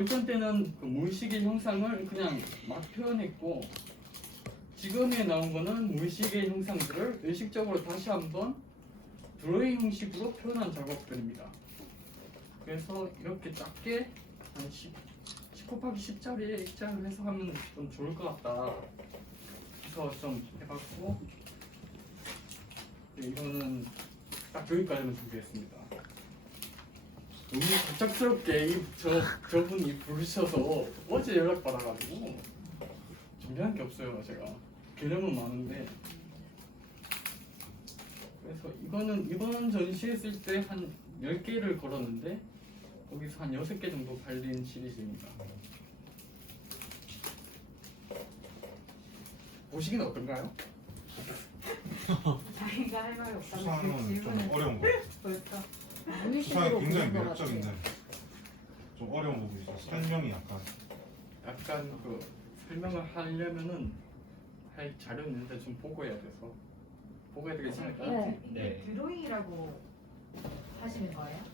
어떤 때는 그 무의식의 형상을 그냥 막 표현했고 지금에 나온 거는 무의식의 형상들을 의식적으로 다시 한번 드로잉 형식으로 표현한 작업들입니다. 그래서 이렇게 작게 한 10 곱하기 10짜리 액자를 해서 하면 좀 좋을 것 같다. 그래서 좀 해봤고 이거는 딱 여기까지만 준비했습니다. 너무 갑작스럽게 저분이 부르셔서 어제 연락 받아가지고 준비한 게 없어요. 제가 개념은 많은데 그래서 이거는 이번 전시했을 때 한 10개를 걸었는데 거기서 한 6개 정도 팔린 시리즈입니다. 보시기는 어떤가요? 자기가 할 말이 없다고 수상은 좀 질문을 어려운 거. 벌써 수상이 굉장히 매력적인데 좀 어려운 부분이 있어요. 설명이 약간 그 설명을 하려면은 할 자료 있는데 좀 보고 해야 돼서 보고 해야 되겠지 않을까요? 이게 드로잉이라고 하시는 거예요?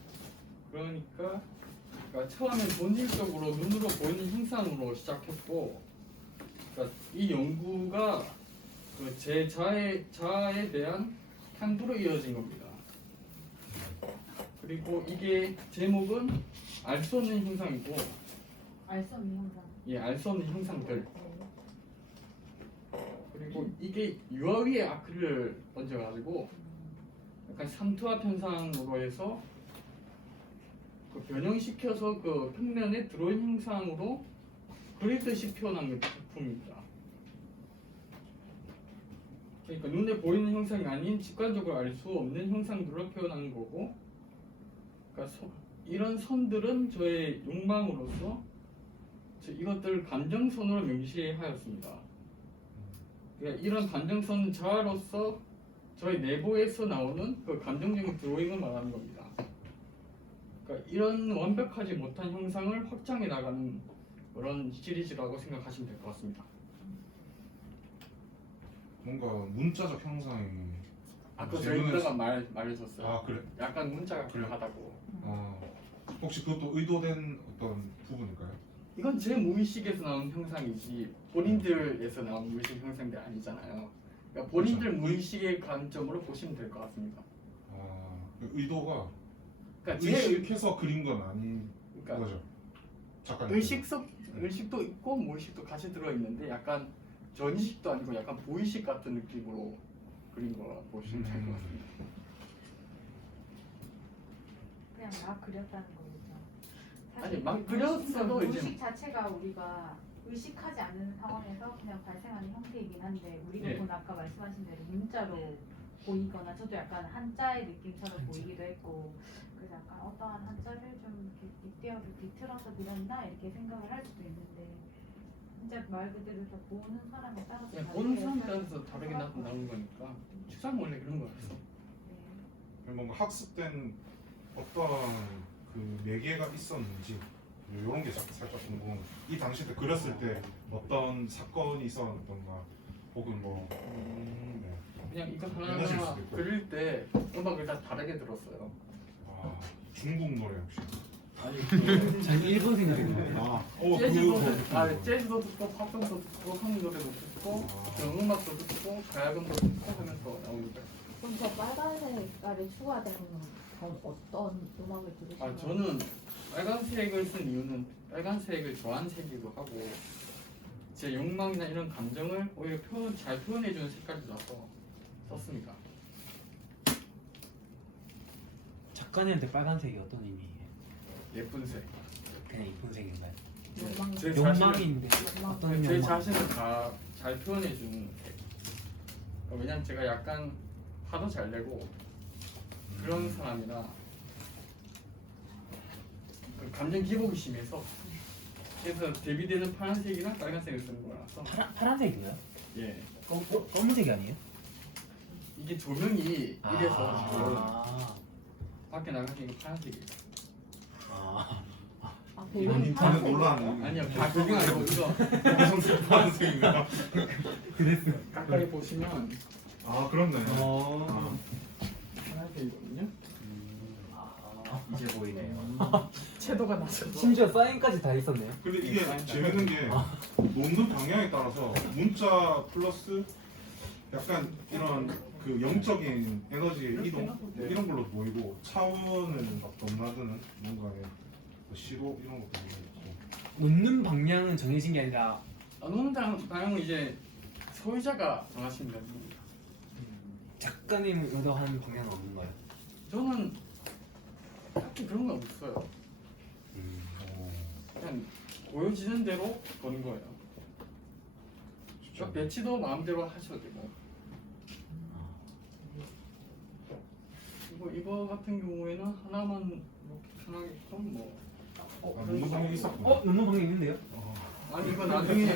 그러니까 처음엔 본질적으로 눈으로 보이는 형상으로 시작했고 그러니까 이 연구가 그 제 자아에 대한 탐구로 이어진 겁니다. 그리고 이게 제목은 알 수 없는 형상이고 알 수 없는 형상. 예, 알 수 없는 형상들. 그리고 이게 유아위에 아크릴을 얹어가지고 약간 삼투압 현상으로 해서 그 변형시켜서 그 평면에 드로잉 형상으로 그리듯이 표현한 작품입니다. 그러니까 눈에 보이는 형상이 아닌 직관적으로 알 수 없는 형상들로 표현하는 거고, 그러니까 이런 선들은 저의 욕망으로서 이것들 감정선으로 명시하였습니다. 그러니까 이런 감정선은 자아로서 저희 내부에서 나오는 그 감정적인 드로잉을 말하는 겁니다. 그러니까 이런 완벽하지 못한 형상을 확장해 나가는 그런 시리즈라고 생각하시면 될 것 같습니다. 뭔가 문자적 형상이 아까 저희가 말해줬어요. 아 그래? 약간 문자가 그래요? 필요하다고. 혹시 그것도 의도된 어떤 부분일까요? 이건 제 무의식에서 나온 형상이지 본인들에서 나온 무의식 형상들이 아니잖아요. 그러니까 본인들 그렇죠. 무의식의 관점으로 보시면 될 것 같습니다. 의도가 그러니까 제 의식해서 그린 건 아닌 그러니까 거죠. 작가님. 의식도 있고 무의식도 같이 들어 있는데 약간 전의식도 아니고 약간 보이식 같은 느낌으로 그린 거 보시면 될 것 같습니다. 그냥 막 그렸다는 거겠죠. 아니, 막 그렸어도 이제- 무의식 자체가 우리가 의식하지 않는 상황에서 그냥 발생하는 형태이긴 한데 우리가 예. 본 아까 말씀하신 대로 문자로 보이거나 저도 약간 한자의 느낌처럼 보이기도 했고 그래서 약간 어떠한 한자를 좀 이렇게 비틀어서 그렸나 이렇게 생각을 할 수도 있는데 진짜 말 그대로 다 보는 사람에 따라서 그냥 다르게 보는 사람에 따라서 해석이 다르게 하더라고요. 나오는 거니까 추상 원래 그런 거였어. 네. 뭔가 학습된 어떤 그 매개가 있었는지 이런 게 살짝 궁금. 이 당시 때 그렸을 때 어떤 사건이 있었던가 혹은 뭐 네. 그냥 이거 에너지일 하나하나 수도 있고. 그릴 때 음악을 다 다르게 들었어요. 중국 노래 혹시? 아니 그 자기 일본 생각이구나. 재즈도 듣고 팝송도 듣고 한국 노래도 듣고 음악도 듣고 가야금도 듣고 하면서 나오니까. 그럼 저 빨간색 색깔이 추가된 건 어떤 음악을 들으시나요? 저는 빨간색을 쓴 이유는 빨간색을 좋아하는 색이기도 하고 제 욕망이나 이런 감정을 오히려 잘 표현해주는 색깔이라서 썼습니다. 작가님한테 빨간색이 어떤 의미예요? 예쁜 색. 그냥 이쁜 색인가요? 욕망. 제 욕망인데 욕망. 어떤 제 욕망? 자신을 다 잘 표현해주는 색. 왜냐면 제가 약간 화도 잘 내고 그런 사람이라 그 감정 기복이 심해서 그래서 대비되는 파란색이랑 빨간색을 쓰는 거라서 파란색이요? 예 검은색이 아니에요? 이게 조명이 이래서 지금 아, 밖에 나가니까 파란색이에요. 아, 이건 배경이 인터넷 파란색이에요? 논란. 아니요 다 배경 아니고 이거 무슨 파란색인가? 그랬어. 가까이 보시면 그렇네. 어. 파란색이거든요. 이제 보이네요. 채도가 낮아. 심지어 사인까지 다 있었네요. 근데 이게 재밌는 게 놓는 방향에 따라서 문자 플러스 약간 이런 그 영적인 에너지의 이동 이런 걸로 보이고 차원을 막 넘나드는 뭔가의 그 시도 이런 것도 있고 놓는 방향은 정해진 게 아니라 놓는 방향은 이제 소유자가 정하시면 됩니다. 작가님 의도한 방향은 없는 거예요. 저는 딱히 그런 건 없어요. 그냥 보여지는 대로 보는 거예요. 그러니까 배치도 마음대로 하셔도 되고. 그리고 이거 같은 경우에는 하나만 이렇게 편하게 좀 뭐. 놓는 방향이 있었구나. 놓는 방향 있는데요? 아니 이거 나중에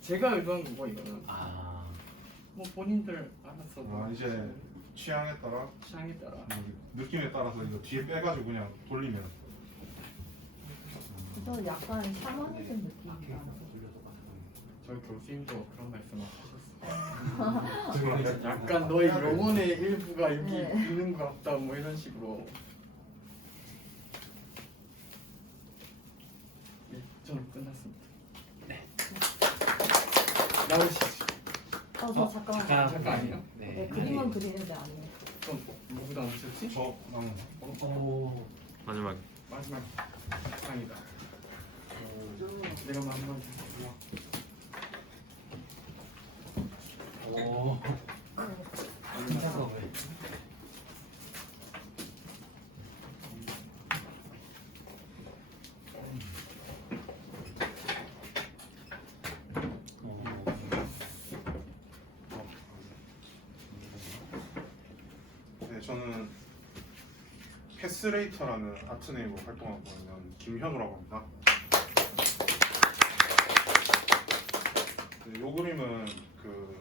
제가 의도한 거고 이거는 아, 뭐 본인들 알아서 뭐 이제 취향에 따라 취향에 따라. 느낌에 따라서 이거 뒤에 빼가지고 그냥 돌리면 저 약간 샤머니즘 느낌이 나서 저희 교수님도 그런 말씀하셨어요. 약간 너의 영혼의 일부가 여기 네. 있는 것 같다 뭐 이런 식으로. 네, 저는 끝났습니다. 네. 나오시죠. 저 잠깐만. 잠깐 아니에요? 네, 그림은 그리는데 아니에요. 그럼 누구 나오셨지? 저 나무 오, 마지막 마지막 아니다. 내가 한번 오, 진짜 왜? 네, 저는 패스레이터라는 아트네임으로 활동하고 있는 김현우라고 합니다. 네, 요 그림은 그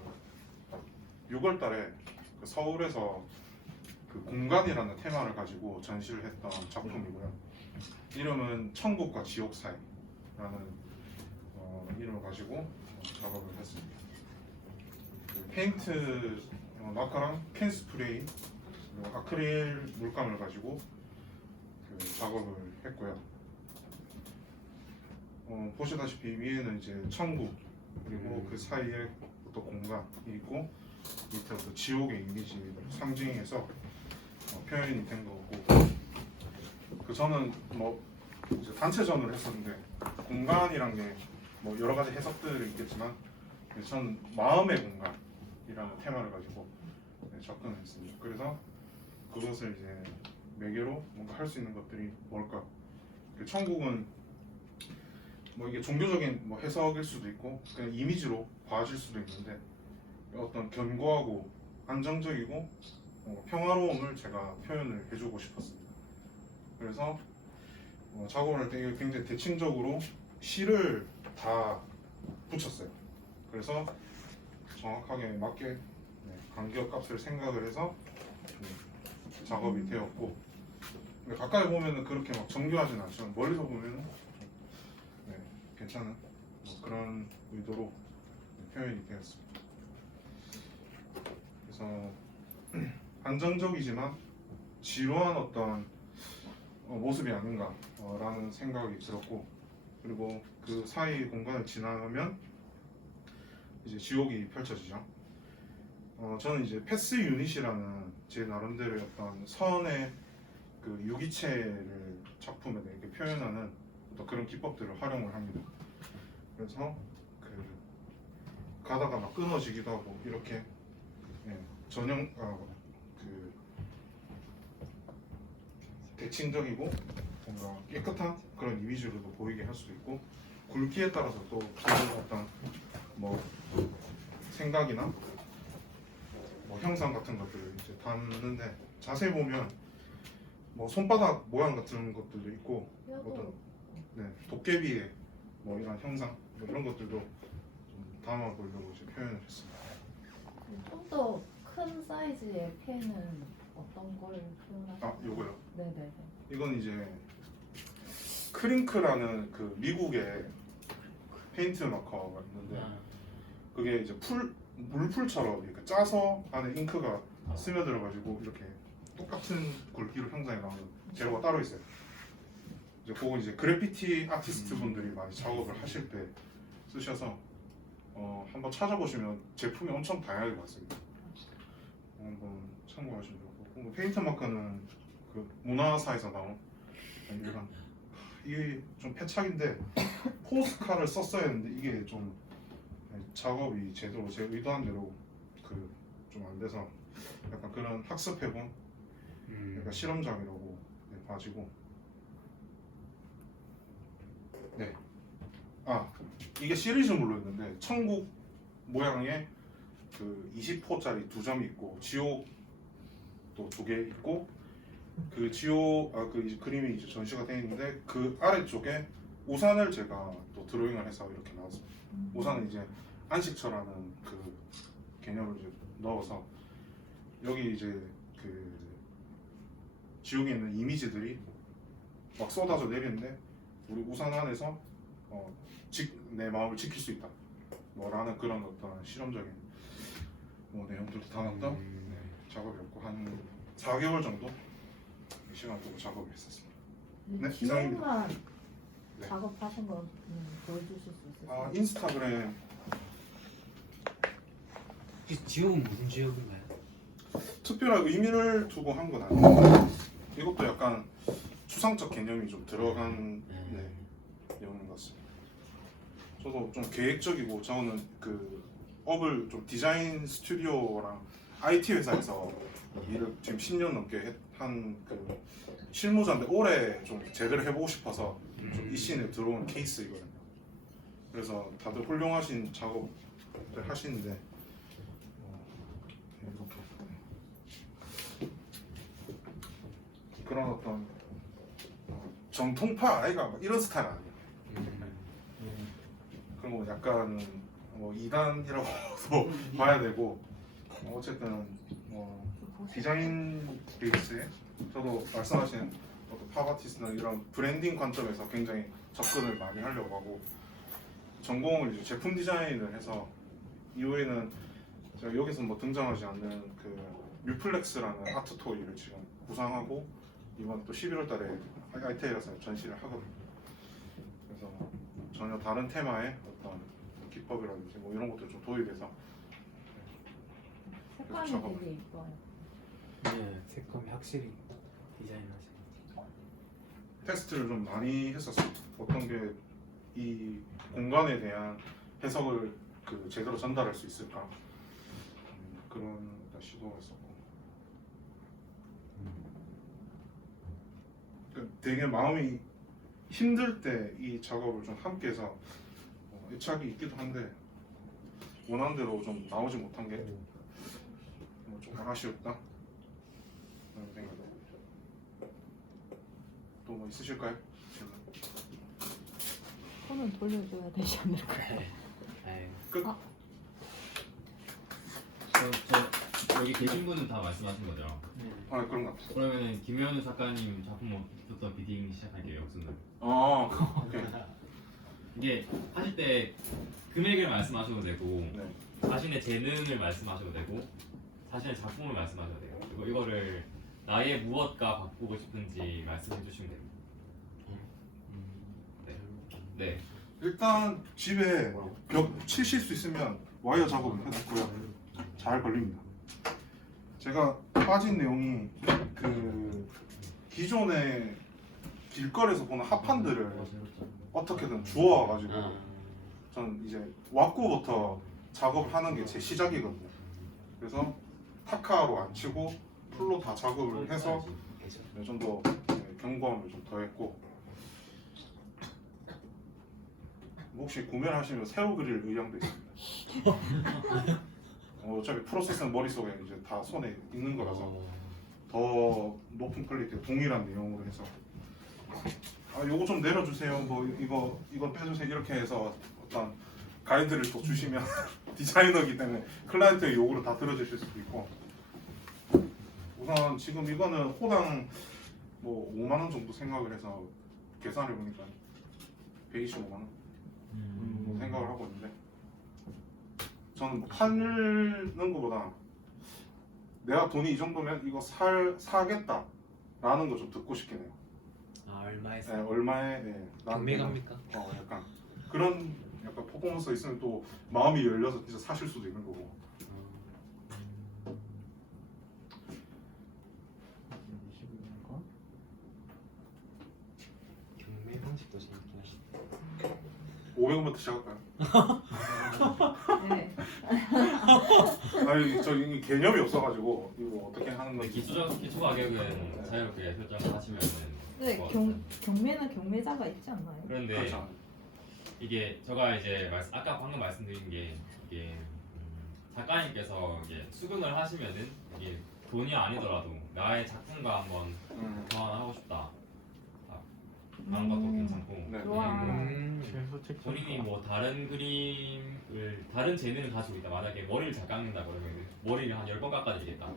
6월달에 그 서울에서 그 공간이라는 테마를 가지고 전시를 했던 작품이고요. 이름은 천국과 지옥 사이라는 이름을 가지고 작업을 했습니다. 그 페인트 마카랑 캔 스프레이 그리고 아크릴 물감을 가지고 그 작업을 했고요. 보시다시피 위에는 이제 천국 그리고 그 사이에 또 공간이 있고 밑에 또 지옥의 이미지를 상징해서 표현이 된 거고 그 저는 뭐 이제 단체전을 했었는데 공간이란 게 뭐 여러 가지 해석들이 있겠지만 저는 마음의 공간이라는 테마를 가지고 접근했습니다. 그래서 그것을 이제 매개로 뭔가 할 수 있는 것들이 뭘까? 천국은 뭐 이게 종교적인 뭐 해석일 수도 있고 그냥 이미지로 봐질 수도 있는데 어떤 견고하고 안정적이고 평화로움을 제가 표현을 해주고 싶었습니다. 그래서 작업을 할 때 굉장히 대칭적으로 실을 다 붙였어요. 그래서 정확하게 맞게 간격값을 생각을 해서 작업이 되었고 가까이 보면은 그렇게 막 정교하진 않지만 멀리서 보면은 괜찮은 그런 의도로 표현이 되었습니다. 그래서 안정적이지만 지루한 어떤 모습이 아닌가라는 생각이 들었고 그리고 그 사이 공간을 지나면 이제 지옥이 펼쳐지죠. 저는 이제 패스 유닛이라는 제 나름대로의 어떤 선의 그 유기체를 작품에 이렇게 표현하는 어떤 그런 기법들을 활용을 합니다. 그래서 그 가다가 막 끊어지기도 하고 이렇게 그 대칭적이고 뭔가 깨끗한 그런 이미지로도 보이게 할 수도 있고 굵기에 따라서 또 그런 어떤 뭐 생각이나 뭐 형상 같은 것들을 이제 담는데 자세히 보면 뭐 손바닥 모양 같은 것들도 있고 어떤 도깨비의 뭐 이런 형상 뭐 이런 것들도 좀 담아보려고 이제 표현을 했습니다. 좀 더 큰 사이즈의 펜은 어떤 걸 표현하시나요? 요거요. 네네네. 이건 이제 크링크라는 그 미국의 페인트 마커가 있는데 그게 이제 물풀처럼 이렇게 짜서 안에 잉크가 스며들어가지고 이렇게 똑같은 굵기로 형상이 나오는 재료가 따로 있어요. 이제 그거 이제 그래피티 아티스트 분들이 많이 작업을 하실 때 쓰셔서 한번 찾아보시면 제품이 엄청 다양하게 많습니다. 한번 참고하시면 되고 페인트 마커는 그 문화사에서 나온 일반 이게 좀 패착인데 포스카를 썼어야 했는데 이게 좀 작업이 제대로 제 의도한 대로 그 좀 안 돼서 약간 그런 학습해본 약간 실험장이라고 봐지고 네. 아 이게 시리즈물로였는데 천국 모양의 그 20호짜리 2점이 있고 지옥도 2개 있고 그 지옥 그 그림이 이제 전시가 되어 있는데 그 아래쪽에 우산을 제가 또 드로잉을 해서 이렇게 나왔습니다. 우산은 이제 안식처라는 그 개념을 이제 넣어서 여기 이제 그 지옥에 있는 이미지들이 막 쏟아져 내리는데 우리 우산 안에서 내 마음을 지킬 수 있다 뭐라는 그런 어떤 실험적인 뭐 내용들도 담았던 작업이었고 한 4개월 정도 시간 두고 작업을 했었습니다. 네, 이상입니다. 기획만 네. 작업하신 거 보여주실 수 있으세요? 아 인스타그램 이 지옥은 무슨 지옥인가요? 특별한 의미를 두고 한 건 아닌데 이것도 약간 추상적 개념이 좀 들어간 내용인 것 같습니다. 저도 좀 계획적이고 저는 그 업을 좀 디자인 스튜디오랑 IT 회사에서 일을 지금 10년 넘게 한 그 실무자인데 올해 좀 제대로 해보고 싶어서 좀 이 씬에 들어온 케이스이거든요. 그래서 다들 훌륭하신 작업들 하시는데 이렇게 그런 어떤 정통파 아이가 막 이런 스타일 아니에요. 그런 거 약간 뭐 2단이라고 봐야 되고 어쨌든 뭐 디자인 베이스에 저도 말씀하신 어떤 팝 아티스트나 이런 브랜딩 관점에서 굉장히 접근을 많이 하려고 하고 전공을 이제 제품 디자인을 해서 이후에는 제가 여기서 뭐 등장하지 않는 그 뮤플렉스라는 아트 토이를 지금 구상하고 이번 또 11월 달에 IT에서 전시를 하거든요. 그래서 전혀 다른 테마의 어떤 기법이라든지 뭐 이런 것들 좀 도입해서 색감이 작업. 되게 이뻐요. 네, 색감이 확실히 디자인하시는 테스트를 좀 많이 했었어요. 어떤 게 이 공간에 대한 해석을 그 제대로 전달할 수 있을까 그런 시도가 있었고 되게 마음이 힘들 때 이 작업을 좀 함께해서 애착이 있기도 한데 원하는 대로 좀 나오지 못한 게 좀 아쉬웠다 그런 생각이 또 뭐 있으실까요? 질문? 손은 돌려줘야 되지 않을까요? 끝? 저 여기 계신 분은 다 말씀하신 거죠? 아 그런 것 같아요. 그러면 김현우 작가님 작품부터 비딩 시작할게요. 역순으로. 아 오케이. 이게 하실 때 금액을 말씀하셔도 되고 네. 자신의 재능을 말씀하셔도 되고 자신의 작품을 말씀하셔도 돼요. 그리고 이거를 나의 무엇과 바꾸고 싶은지 말씀해 주시면 됩니다. 네. 일단 집에 벽 치실 수 있으면 와이어 작업을 해놨고요. 잘 걸립니다. 제가 빠진 내용이 그 기존의 길거리에서 보는 합판들을 어떻게든 주워와가지고 저는 이제 왁구부터 작업하는 게 제 시작이거든요. 그래서 타카로 안 치고 풀로 다 작업을 해서 좀 더 경고함을 좀 더했고 혹시 구매를 하시면 새우 그릴 의향도 있습니다. 어차피 프로세스는 머릿속에 이제 다 손에 있는 거라서 더 높은 퀄리티의 동일한 내용으로 해서 아 요거 좀 내려주세요 뭐 이거 빼주세요 이렇게 해서 어떤 가이드를 또 주시면 디자이너이기 때문에 클라이언트의 요구를 다 들어주실 수도 있고 우선 지금 이거는 호당 뭐 5만원 정도 생각을 해서 계산해 보니까 125만원 뭐 생각을 하고 있는데 저는 뭐 파는 것보다 내가 돈이 이 정도면 이거 사겠다라는 거 좀 듣고 싶긴 해요. 아 얼마에 네, 사? 얼마에 네, 경매갑니까? 약간 그런 약간 퍼포먼스가 있으면 또 마음이 열려서 진짜 사실 수도 있는 거고. 경매 방식도 재밌긴 하시네. 500원부터 시작할까요? 네. 아니 저 이 개념이 없어가지고 이거 어떻게 하는 건지. 기초 가격은 자유롭게 설정을 하시면은 근데 뭐 경매는 경매자가 있지 않나요? 그런데 그렇죠. 이게 제가 이제 아까 방금 말씀드린 게 이게 작가님께서 이게 수긍을 하시면은 이게 돈이 아니더라도 나의 작품과 한번 교환하고 싶다. 그런 것도 괜찮고 네. 와. 본인이 뭐 다른 그림을 다른 재능을 가지고 있다. 만약에 머리를 잘 깎는다 그러면 머리를 한 10번 깎아드리겠다.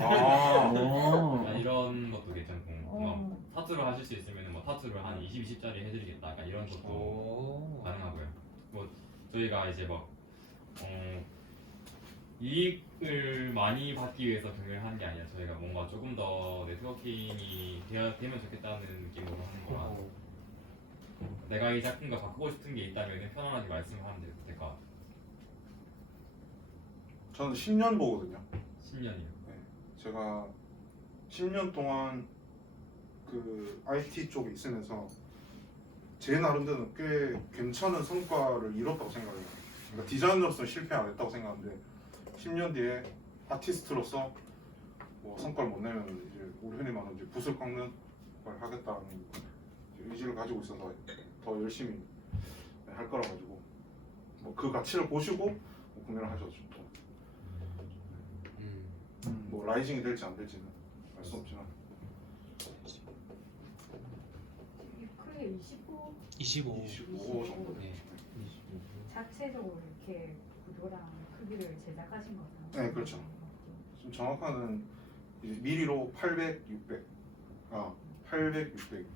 아, 약간 이런 것도 괜찮고 뭐 어. 타투를 하실 수 있으면 뭐 타투를 한 20짜리 해드리겠다. 약간 이런 것도 오. 가능하고요. 뭐 저희가 이제 막 이익을 많이 받기 위해서 경매를 하는 게 아니라 저희가 뭔가 조금 더 네트워킹이 되면 좋겠다는 느낌으로 하는 거라 오. 내가 이 작품과 바꾸고 싶은 게 있다면 편안하게 말씀하면 될 것 같아요. 저는 10년 보거든요. 10년이요. 제가 10년 동안 그 IT 쪽에 있으면서 제 나름대로는 꽤 괜찮은 성과를 이뤘다고 생각해요. 그러니까 디자이너로서는 실패 안 했다고 생각하는데 10년 뒤에 아티스트로서 뭐 성과를 못 내면 이제 우리 흔히 말하는 이제 붓을 깎는 걸 하겠다는 의지를 가지고 있어서 더 열심히 할 거라 가지고 뭐 그 가치를 보시고 뭐 구매를 하셔도 좋고 뭐 라이징이 될지 안 될지는 알 수 없지만 크게 25 25. 25 정도. 네. 자체적으로 이렇게 구도랑 크기를 제작하신 거죠? 네, 그렇죠. 좀 정확한 이제 미리로 800, 600, 800, 600.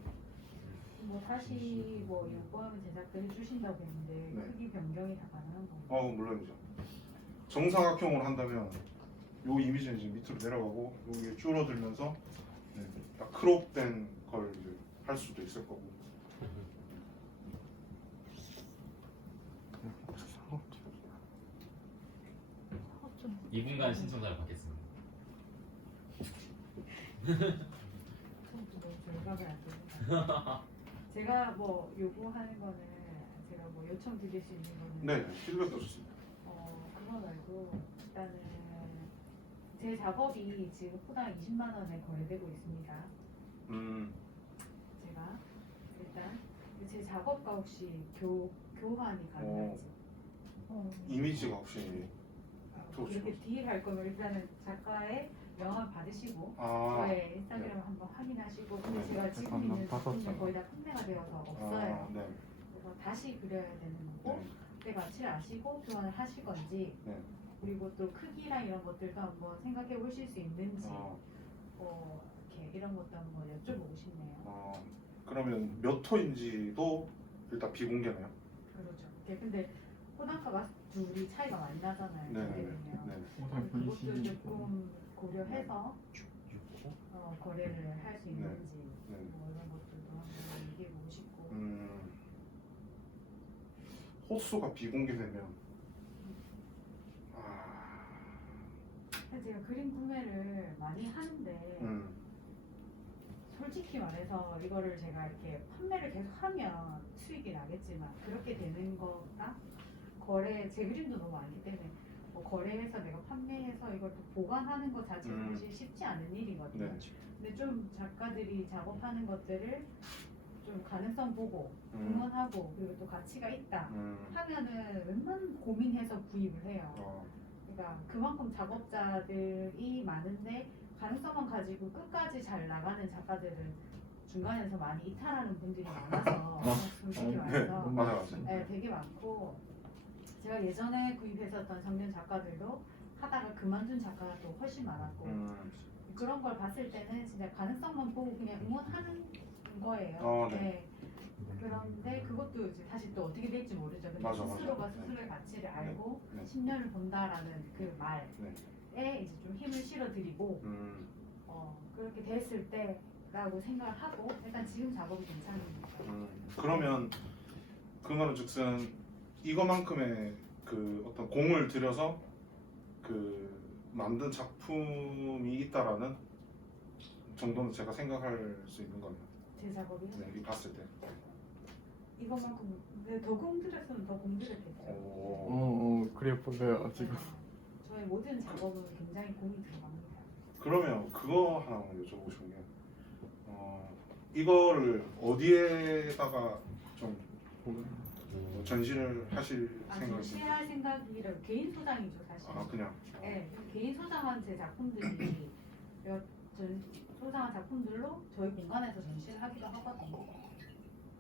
뭐 다시 뭐 요구하면 제작도 해주신다고 했는데 네. 크기 변경이 다 가능한 건가요? 물론이죠. 정사각형으로 한다면 요 이미지는 지금 밑으로 내려가고 여기 줄어들면서 네, 딱 크롭된 걸 이제 할 수도 있을 거고. 좀 2분간 신청자를 받겠습니다. 뭐 절감이 안 됩니다. 제가 뭐 요구하는 거는 제가 뭐 요청 드릴 수 있는 거는 네, 피드백도 좋습니다. 그거 말고 일단은 제 작업이 지금 포당 20만 원에 거래되고 있습니다. 제가 일단 제 작업과 혹시 교환이 가능한지 이미지가 혹시 좋죠. 이렇게 딜할 거면 일단은 작가의 명함 받으시고 아, 저의 인스타그램 한번 확인하시고 근데 네. 제가 지금 있는 작품이 거의 다 판매가 되어서 없어요. 네. 그래서 다시 그려야 되는 거고 그때 가치를 아시고 교환을 하실 건지 네. 그리고 또 크기랑 이런 것들도 한번 생각해 보실 수 있는지 이렇게 이런 것도 한번 여쭤보고 싶네요. 그러면 몇 호인지도 일단 비공개네요. 그렇죠. 근데 호단가가 둘이 차이가 많이 나잖아요. 네. 그러면 네. 그것도 조금 고려해서 6호? 거래를 할 수 있는지 네. 뭐 이런 것들도 한번 얘기해 보고 싶고 호수가 비공개되면 제가 그림 구매를 많이 하는데 솔직히 말해서 이거를 제가 이렇게 판매를 계속 하면 수익이 나겠지만 그렇게 되는 거가 제 그림도 너무 많기 때문에 뭐 거래해서 내가 판매해서 이걸 또 보관하는 것 자체는 사실 쉽지 않은 일이거든요. 네. 근데 좀 작가들이 작업하는 것들을 좀 가능성 보고 응원하고 그리고 또 가치가 있다 하면은 웬만한 고민해서 구입을 해요. 그러니까 그만큼 작업자들이 많은데 가능성만 가지고 끝까지 잘 나가는 작가들은 중간에서 많이 이탈하는 분들이 많아서 솔직히 말해서 맞아. 네, 되게 많고 제가 예전에 구입했었던 청년 작가들도 하다가 그만둔 작가가 또 훨씬 많았고 그런 걸 봤을 때는 진짜 가능성만 보고 그냥 응원하는 거예요. 네. 그런데 그것도 이제 사실 또 어떻게 될지 모르죠. 근데 맞아. 스스로가 네. 스스로의 가치를 알고 네. 10년을 본다라는 그 말에 네. 이제 좀 힘을 실어드리고 그렇게 됐을 때라고 생각을 하고 일단 지금 작업이 괜찮으니까. 그러면 그 말은 즉슨 이거만큼의 그 어떤 공을 들여서 그 만든 작품이 있다라는 정도는 제가 생각할 수 있는 거네요. 제 작업이 네, 이 봤을 때. 이것만큼 더 공들였으면 더 공들였겠죠. 그래 보여요 지금. 저의 모든 작업은 굉장히 공이 들어갑니다. 그러면 그거 하나 여쭤보고 싶은 게 이거를 어디에다가 좀 전시를 하실 생각이신지? 전시할 생각이라 개인 소장이죠 사실. 그냥. 네, 개인 소장한 제 작품들이 소장한 작품들로 저희 공간에서 전시를 하기도 하거든요.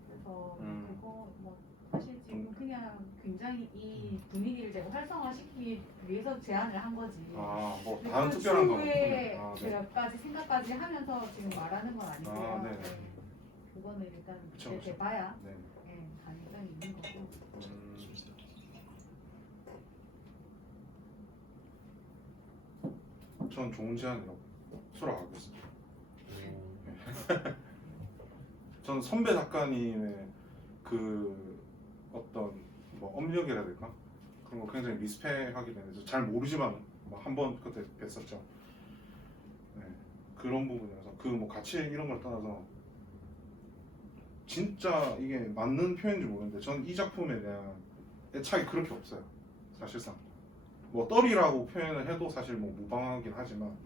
그래서 그거 뭐 사실 지금 그냥 굉장히 이 분위기를 제가 활성화시키기 위해서 제안을 한 거지. 뭐 다른 특별한 거. 추후에 네. 제가까지 생각까지 하면서 지금 말하는 건 아니고요. 네. 그거는 일단 그쵸, 그때 그쵸. 봐야 네. 가능성이 있는 거고. 전 좋은 제안이라고 수락하겠습니다. 전 선배 작가님의 그 어떤 뭐 업력이라 해야 될까? 그런 거 굉장히 리스펙하게 되는데 잘 모르지만 한번 그때 뵀었죠. 네, 그런 부분이라서 그 뭐 가치 이런 걸 떠나서 진짜 이게 맞는 표현인지 모르겠는데 저는 이 작품에 대한 애착이 그렇게 없어요. 사실상 뭐 떨이라고 표현을 해도 사실 뭐 무방하긴 하지만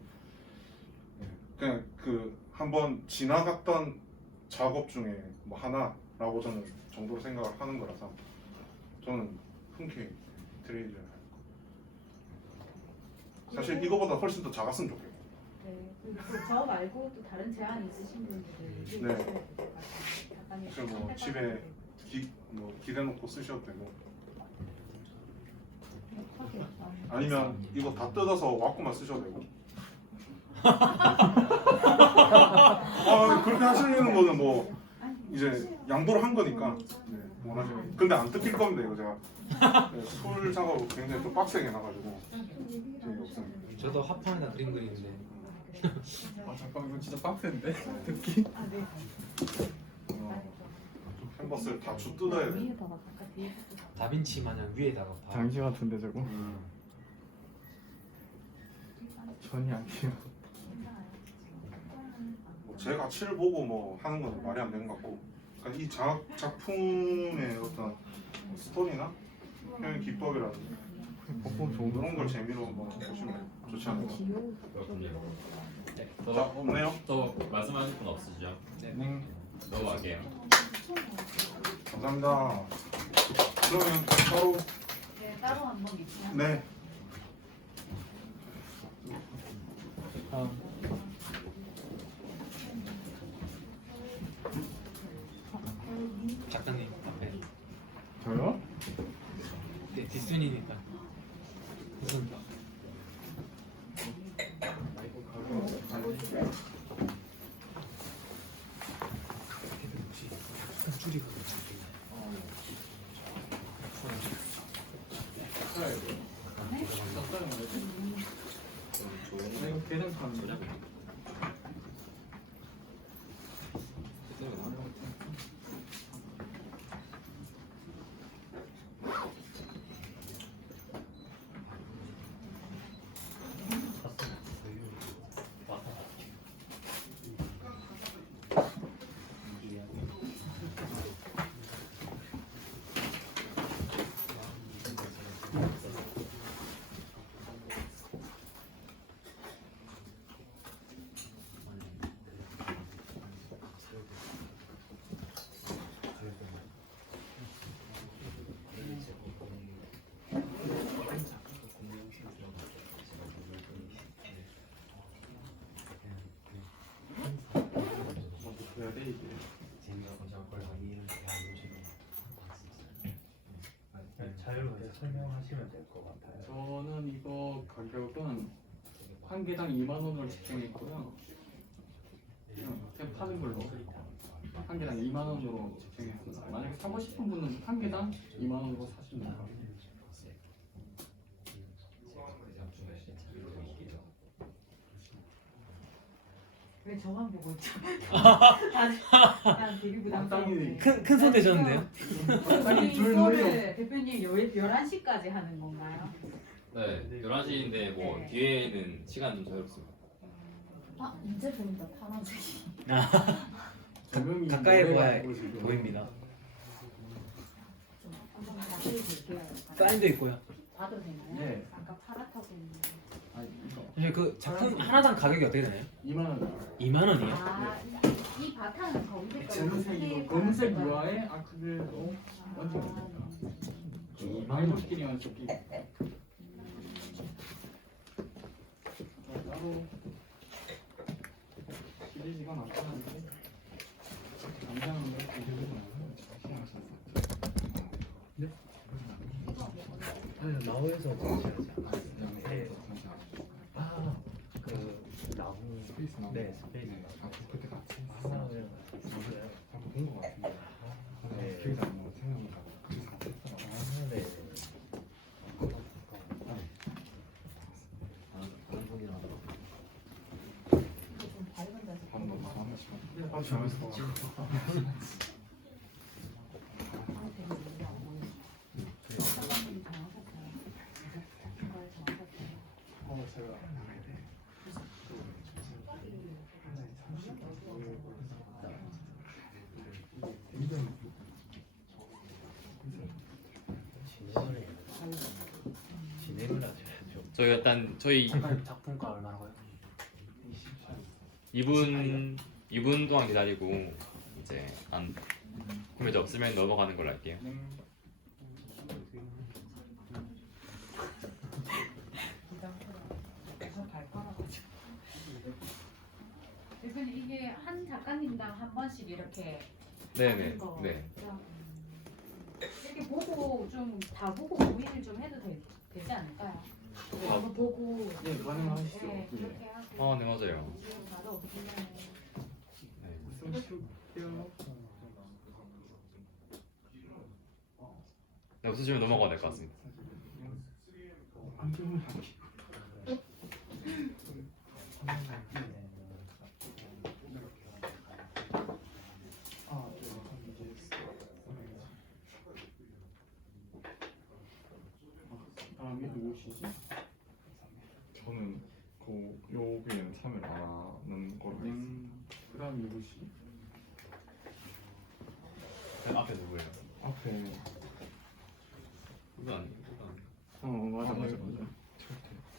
그냥 그 한번 지나갔던 작업 중에 뭐 하나라고 저는 정도로 생각을 하는 거라서 저는 흔쾌히 트레이드를 할 거. 사실 이거보다 훨씬 더 작았으면 좋겠고. 네, 그리고 저 말고 또 다른 제안이 있으신 분들이 네. 그래서 뭐 집에 뭐 기대놓고 쓰셔도 되고 아니면 이거 다 뜯어서 와꾸만 쓰셔도 되고. 그렇게 하시는 거는 뭐 이제 양보를 한 거니까 원하시면. 근데 안 뜯길 겁니다 이거 제가. 솔 작업 굉장히 좀 빡세게 해놔가지고 재미없습니다. 저도 화판에다 그린 그리는데 잠깐만 이거 진짜 빡센데 듣기. 캔버스를 다 주 뜯어야 돼. 다빈치 마냥 위에다가 다 장시 같은데 저거. 전이 아니에요. 뭐 제 가치를 보고 뭐 하는 건 말이 안 되는 것 같고, 그러니까 이 작품의 어떤 스토리나 표현 기법이라든지 뽀뽀 좋은 그런 걸 재미로 한번 보시면 좋지 않을까. 그렇군요. 자, 없네요. 또 말씀하실 분 없으시죠? 네. 넘어갈게요. 감사합니다. 그러면 따로 네, 따로 한번 미팅하고. 네. 작가님 앞에 저요? 네, 뒷순이니까 무슨 줄이고 이거 괜찮습니다. 그래야 돼 이게. 자유롭게 설명하시면 될 것 같아요. 저는 이거 가격은 한 개당 2만 원으로 책정했고요. 그냥 파는 걸로 한 개당 2만 원으로 책정했습니다. 만약에 사고 싶은 분은 한 개당 2만 원으로 사시면 돼요. 왜 저만 보고 있죠? 난 되게 부담스러운데. 큰 손 대셨는데요? 아니 이거를 대표님 11시까지 하는 건가요? 네, 11시인데 뭐 네. 뒤에는 시간 좀 자유롭습니다. 아 이제 보인다 파란색이. 조명이 가까이 노래가 봐야 아니고 지금. 보입니다. 좀 한번 자세히 볼게요. 사인도 있고요. 봐도 되나요? 네. 아까 파랗다고 했는데. 아니 이거 사실 그 작품 하나당 가격이 어떻게 되나요? 2만 원. 2만 원이요? 이 바탕은 검은색깔 검은색이고 검은색 유화에 아크릴로 얹어야 됩니다. 2만 원. 발목끼리만 섞이고. 따로 시리즈가 나타나는데 감상을 아니 나우에서 전시하지 네. 아그 나우 스페이스 나오고. 네 스페이스 아 그때 같이 아 네. 맞아요. 한번 본것 같은데. 네. 기억이 안 나고 생각보다 그래서 같이 했더라고요. 아 네. 좀 밝은 데서 한번 한 번씩. 아 재밌어. 사장님이 정하셨어요. 그걸 정하셨어요. 제가 진행을 하셔야죠. 저희 일단 저희 작품가 얼마라고요? 2분 동안 기다리고 이제 안 구매자 없으면 넘어가는 걸로 할게요. 계속 발걸어가지고. 대표님 이게 한 작가님당 한 번씩 이렇게 네네. 하는 거. 네. 이렇게 보고 좀 다 보고 고민을 좀 해도 되지 않을까요? 한번 보고. 예 가능하시죠. 네, 예. 그렇게 하고. 네 맞아요. 지금 바로 없으면 네. 쓰실게요. 네, 없으시면 넘어가야 될 것 같습니다. 안경을 하기. 다음이 누구시지? 저는 그 여기에는 참여를 안 하는 걸로 했습니다. 그다음 누구시? 앞에 누구예요? 앞에 이거 아니에요? 이거 아니에요? 맞아 맞아.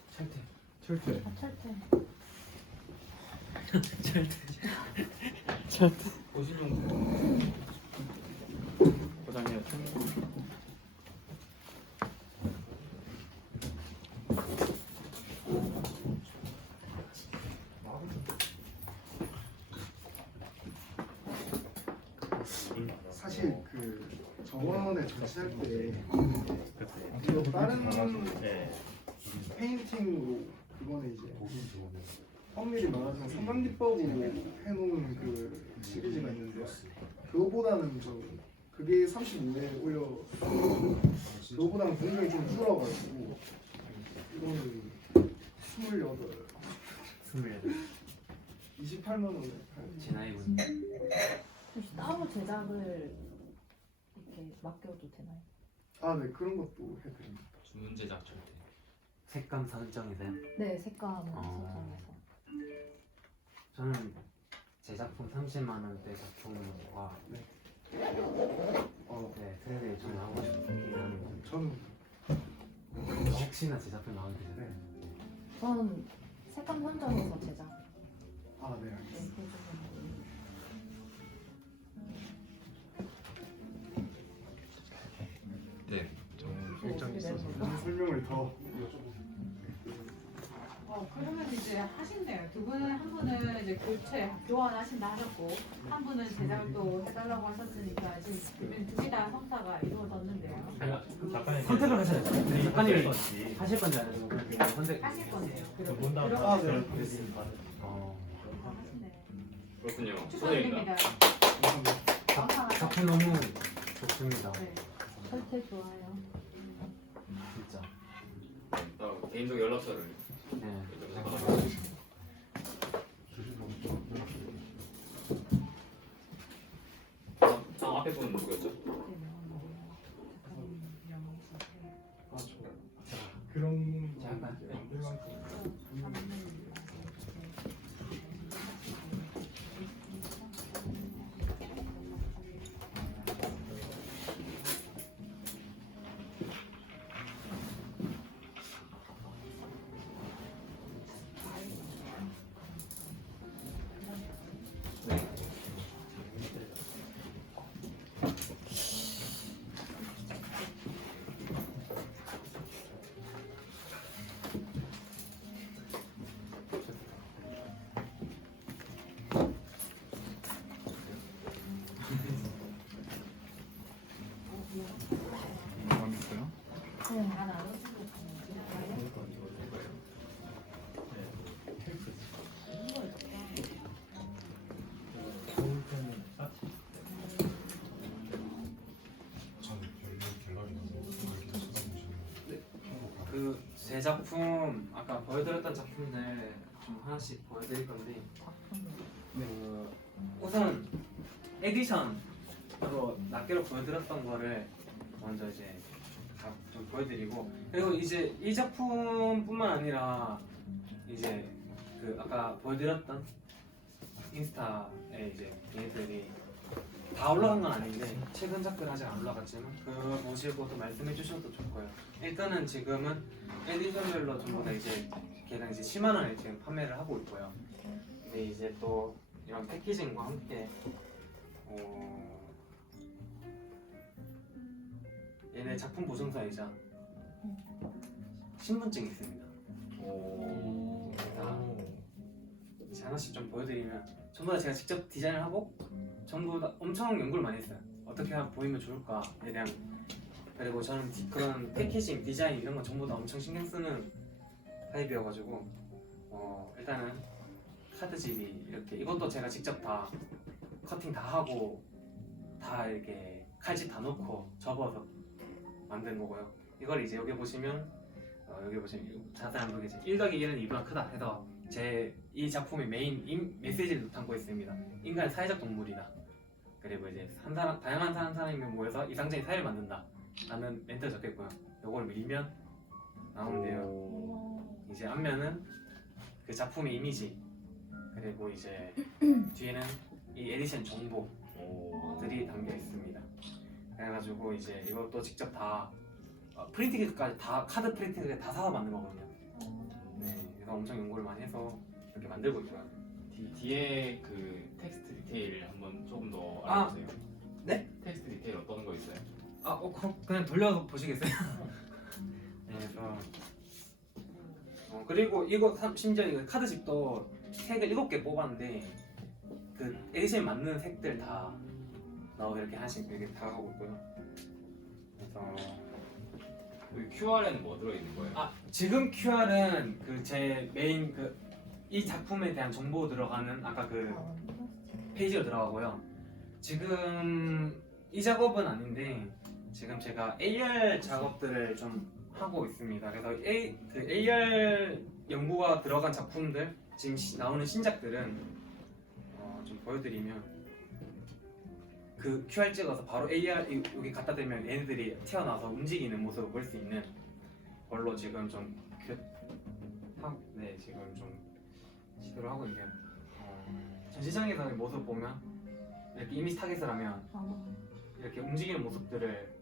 철퇴. 철퇴. 아 철퇴. 보시면 고장이야. 사실 그 정원에 전시할 때 또 다른 페인팅으로 그거는 이제 엄밀히 말하자면 삼각기법으로 해놓은 그 시리즈가 있는데 그거보다는 좀 그게 35에 올려 그거보다는 공정이 좀 부드러워가지고 이거는 28 28만 원에 팔. 진아이분. 혹시 따로 제작을 이렇게 맡겨도 되나요? 아, 네 그런 것도 해드립니다. 주문 제작 절대. 색감 설정이세요? 네 색감을 어. 선정해서. 저는 제 작품 30만 원대 작품과 네 트레이드 좀 하고 싶긴 하는데 저는 혹시나 제 작품 마음에 드세요? 저는 색감 선정해서 제작. 아, 네 네, 알겠습니다. 해주는 네. 일정이 있어서. 무슨 설명을 더 그러면 이제 하신대요. 두 분은 한 분은 이제 교환하신다 하셨고 한 분은 제작도 해달라고 하셨으니까 지금 두 개 다 성사가 이루어졌는데요. 작가님 선택을 하셔야죠. 작가님이 하실 건지 안 하실 건지 선택. 하실 거네요. 본 다음에 아, 네. 하신대. 그렇군요. 축하드립니다. 감사합니다. 작품 너무 좋습니다. 네. 철퇴 좋아요. 진짜. 따로 개인적 연락처를 네. 이쪽에서 받아보겠습니다. 다음 앞에 분은 누구였죠? 그런 잠깐. 마음 있어요? 서울대는 아치 저는 별로 갤러리 가서 이렇게 찾아보시는 그 제 작품 아까 보여드렸던 작품들 좀 하나씩 보여드릴 건데 그 우선 에디션으로 낱개로 보여드렸던 거를 먼저 이제 다 좀 보여드리고 그리고 이제 이 작품뿐만 아니라 이제 그 아까 보여드렸던 인스타에 이제 얘들이 다 올라간 건 아닌데 최근 작들 아직 안 올라갔지만 그거 보시고 또 말씀해 주셔도 좋을 거예요. 일단은 지금은 에디션별로 전부 다 이제 걔랑 이제 10만 원에 지금 판매를 하고 있고요. 근데 이제 또 이런 패키징과 함께 얘네 작품 보증서이자 신분증이 있습니다. 이제 하나씩 좀 보여드리면 전부 다 제가 직접 디자인을 하고 전부 다 엄청 연구를 많이 했어요. 어떻게 하면 보이면 좋을까에 대한 그리고 저는 그런 패키징, 디자인 이런 건 전부 다 엄청 신경 쓰는 타입이어가지고 일단은 카드집이 이렇게 이것도 제가 직접 다 커팅 다 하고 다 이렇게 칼집 다 놓고 접어서 만든 거고요. 이걸 이제 여기 보시면 자세한 부분이 1+1은 2보다 크다 해서 제 이 작품의 메인 메시지를 담고 있습니다. 인간 사회적 동물이다. 그리고 이제 다양한 사람이 모여서 이상적인 사회를 만든다 라는 멘트가 적혀있고요. 요걸 밀면 나오는데요. 이제 앞면은 그 작품의 이미지 그리고 이제 뒤에는 이 에디션 정보들이 담겨 있습니다. 그래가지고 이제 이것도 직접 다 프린팅까지 다 카드 프린팅까지 다 사서 만든 거거든요. 네, 그래서 엄청 연구를 많이 해서 이렇게 만들고 있고요. 뒤에 그 텍스트 디테일 한번 조금 더 아, 알려주세요. 네? 텍스트 디테일 어떤 거 있어요? 그냥 돌려서 보시겠어요? 네, 그래서 그리고 이거 심지어 이거 카드집도 색을 7개 뽑았는데 그 에디션에 맞는 색들 다 넣어 이렇게 하나씩 이렇게 다 하고 있고요. 그래서 여기 QR에는 뭐 들어있는 거예요? 지금 QR은 그 제 메인 그 이 작품에 대한 정보 들어가는 아까 그 페이지가 들어가고요. 지금 이 작업은 아닌데 지금 제가 AR 작업들을 좀 하고 있습니다. 그래서 그 AR 연구가 들어간 작품들 지금 나오는 신작들은 좀 보여드리면 그 QR 찍어서 바로 AR 여기 갖다 대면 얘네들이 튀어나와서 움직이는 모습을 볼 수 있는 걸로 지금 좀 지금 좀 시도를 하고 있는데요. 전시장에서의 모습 보면 이렇게 이미지 타겟을 하면 이렇게 움직이는 모습들을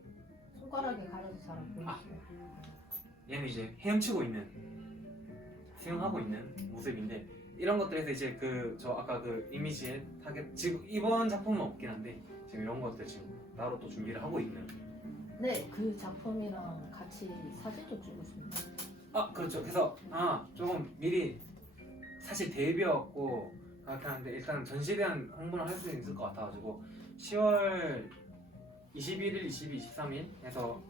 손가락에 가려서 잘 안 보이죠. 얘는 이제 헤엄치고 있는 수영하고 있는 모습인데 이런 것들에서 이제 그 저 아까 그 이미지의 타겟 지금 이번 작품은 없긴 한데 지금 이런 것들 지금 따로 또 준비를 하고 있는 네, 그 작품이랑 같이 사진도 찍으십니다. 그렇죠. 그래서 조금 미리 사실 데뷔였고 그렇게 하는데 일단 전시에 대한 홍보를 할 수 있을 것 같아가지고 10월 21일, 22, 23일 해서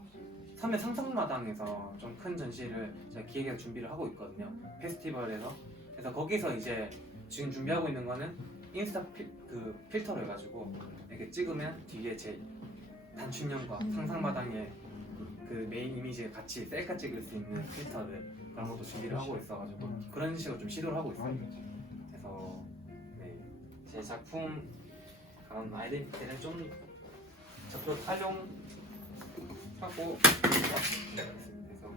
섬의 상상마당에서 좀 큰 전시를 제가 기획해서 준비를 하고 있거든요. 페스티벌에서. 그래서 거기서 이제 지금 준비하고 있는 거는 인스타 필터로 해가지고 이렇게 찍으면 뒤에 제 단춘형과 상상마당의 그 메인 이미지에 같이 셀카 찍을 수 있는 필터들 그런 것도 준비를 하고 있어가지고 그런 식으로 좀 시도를 하고 있어요. 그래서 네, 제 작품 그런 아이덴티티를 좀 적극 활용하고 그래서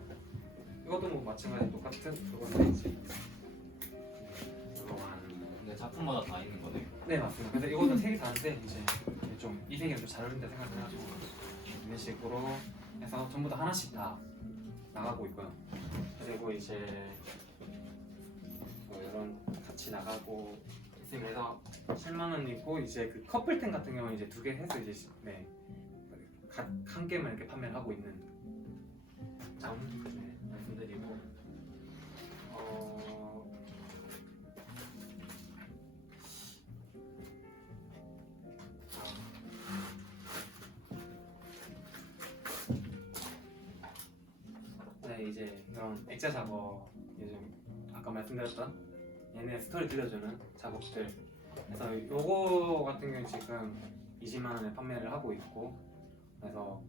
이것도 뭐 마찬가지 똑같은 그건데 이제 그러한 근데 작품마다 다 있는 거네. 네 맞습니다. 그래서 이것도 색이 다른데 이제 좀 이 색이 좀 잘 어울린다 생각을 해가지고 이런 식으로 해서 전부 다 하나씩 다 나가고 있고요. 그리고 이제 뭐 이런 같이 나가고 있으면서 실망은 있고 이제 그 커플템 같은 경우는 이제 2개 해서 이제 네. 한 개만 이렇게 판매를 하고 있는 점 네, 말씀드리고 네 이제 이런 액자 작업 요즘 아까 말씀드렸던 얘네 스토리 들려주는 작업들 그래서 요거 같은 경우는 지금 20만 원에 판매를 하고 있고 그래서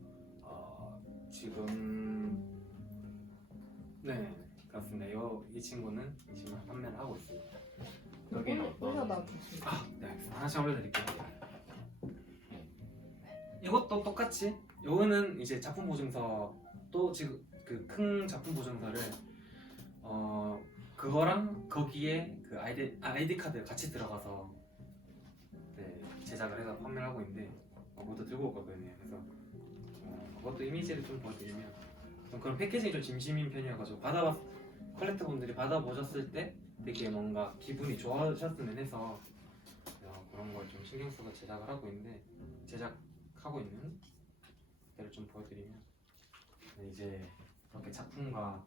지금 네 그렇습니다. 이 친구는 20만 원 판매를 하고 있습니다. 여기는 어떤? 올려놔주세요. 네 알겠습니다. 하나씩 올려드릴게요. 이것도 똑같이 요거는 이제 작품 보증서 또 지금 그 큰 작품 보증서를 그거랑 거기에 그 아이디 카드 같이 들어가서 네, 제작을 해서 판매를 하고 있는데 그것도 들고 오거든요. 그래서 그것도 이미지를 좀 보여드리면 좀 그런 패키징이 좀 진심인 편이어가지고 컬렉터 분들이 받아보셨을 때 되게 뭔가 기분이 좋아하셨으면 해서 그런 걸 좀 신경 써서 제작을 하고 있는데 제작하고 있는 데를 좀 보여드리면 네, 이제 이렇게 작품과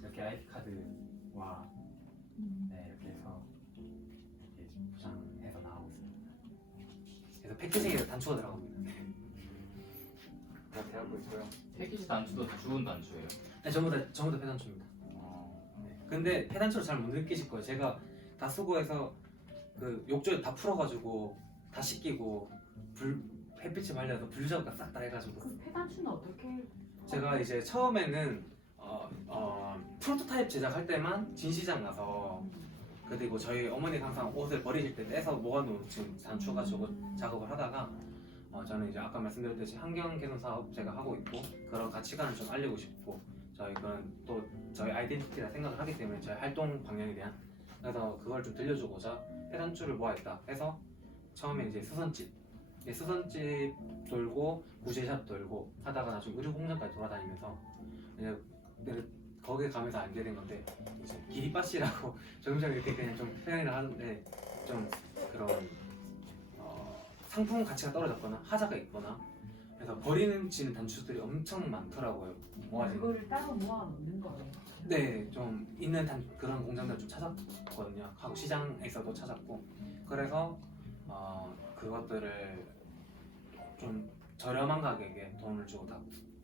이렇게 아이디 카드와 네, 이렇게 해서 이렇게 포장해서 나오고 있습니다. 그래서 패키징에 단추가 들어갑니다. 그렇게 하고 있고요. 패키지 단추도 주운 단추예요. 네, 전부 다 폐단추입니다. 네. 근데 폐단추를 잘 못 느끼실 거예요. 제가 다 수거해서 그 욕조에 다 풀어가지고 다 씻기고 햇빛에 말려서 분리작업가 싹 다 해가지고 그 폐단추는 어떻게? 제가 이제 처음에는 프로토타입 제작할 때만 진시장 가서 그리고 저희 어머니가 항상 옷을 버리실 때 떼서 모아놓은 지금 단추가지고 작업을 하다가 저는 이제 아까 말씀드렸듯이 환경 개선 사업 제가 하고 있고 그런 가치관을 좀 알리고 싶고 저희 그런 또 저희 아이덴티티라 생각을 하기 때문에 저희 활동 방향에 대한 그래서 그걸 좀 들려주고자 폐단추를 모아있다 해서 처음에 이제 수선집 돌고 구제샵 돌고 하다가 나중에 의류 공장까지 돌아다니면서 이제 거기에 가면서 알게 된 건데 이제 기리빠씨라고 조금 전에 이렇게 그냥 좀 표현을 하는데 좀 그런 상품 가치가 떨어졌거나 하자가 있거나 그래서 버리는 단추들이 엄청 많더라고요. 모아지는. 그거를 따로 모아 놓는 거예요. 네, 좀 있는 그런 공장들 좀 찾았거든요. 하고 시장에서도 찾았고 그래서 그것들을 좀 저렴한 가격에 돈을 주고 다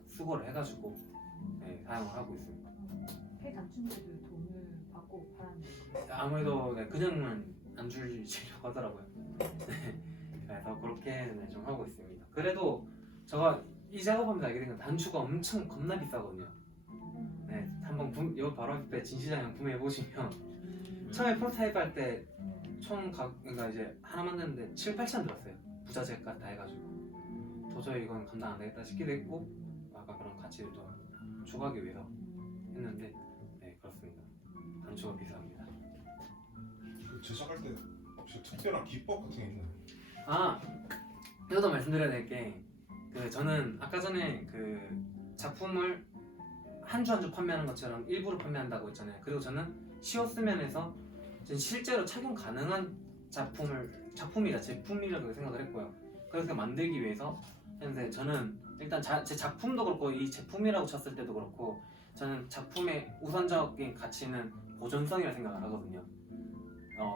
수거를 해가지고 네, 사용을 하고 있습니다. 폐단추인데도 돈을 받고 팔았는 거예요. 아무래도 네, 그냥은 안 주시려고 하더라고요. 네, 그래서 그렇게 네, 좀 하고 있습니다. 그래도 제가 이 작업하면서 알게 된 건 단추가 엄청 겁나 비싸거든요. 네, 한번 이거 바로 앞에 진시장에 구매해 보시면 처음에 프로타입 할 때 총 그러니까 이제 하나 만드는데 7-8천 들었어요. 부자재까지 다 해가지고 도저히 이건 감당 안 되겠다 싶기도 했고 아까 그런 가치를 또 추구하기 위해서 했는데 네 그렇습니다. 단추가 비쌉니다. 그 제작할 때 혹시 특별한 기법 같은 게 있나요? 이것도 말씀드려야 될 게 그 저는 아까 전에 그 작품을 한 주 한 주 판매하는 것처럼 일부러 판매한다고 했잖아요. 그리고 저는 시옷스면에서 실제로 착용 가능한 작품이다 제품이라고 생각을 했고요. 그래서 만들기 위해서 근데 저는 일단 제 작품도 그렇고 이 제품이라고 쳤을 때도 그렇고 저는 작품의 우선적인 가치는 보존성이라 생각을 하거든요.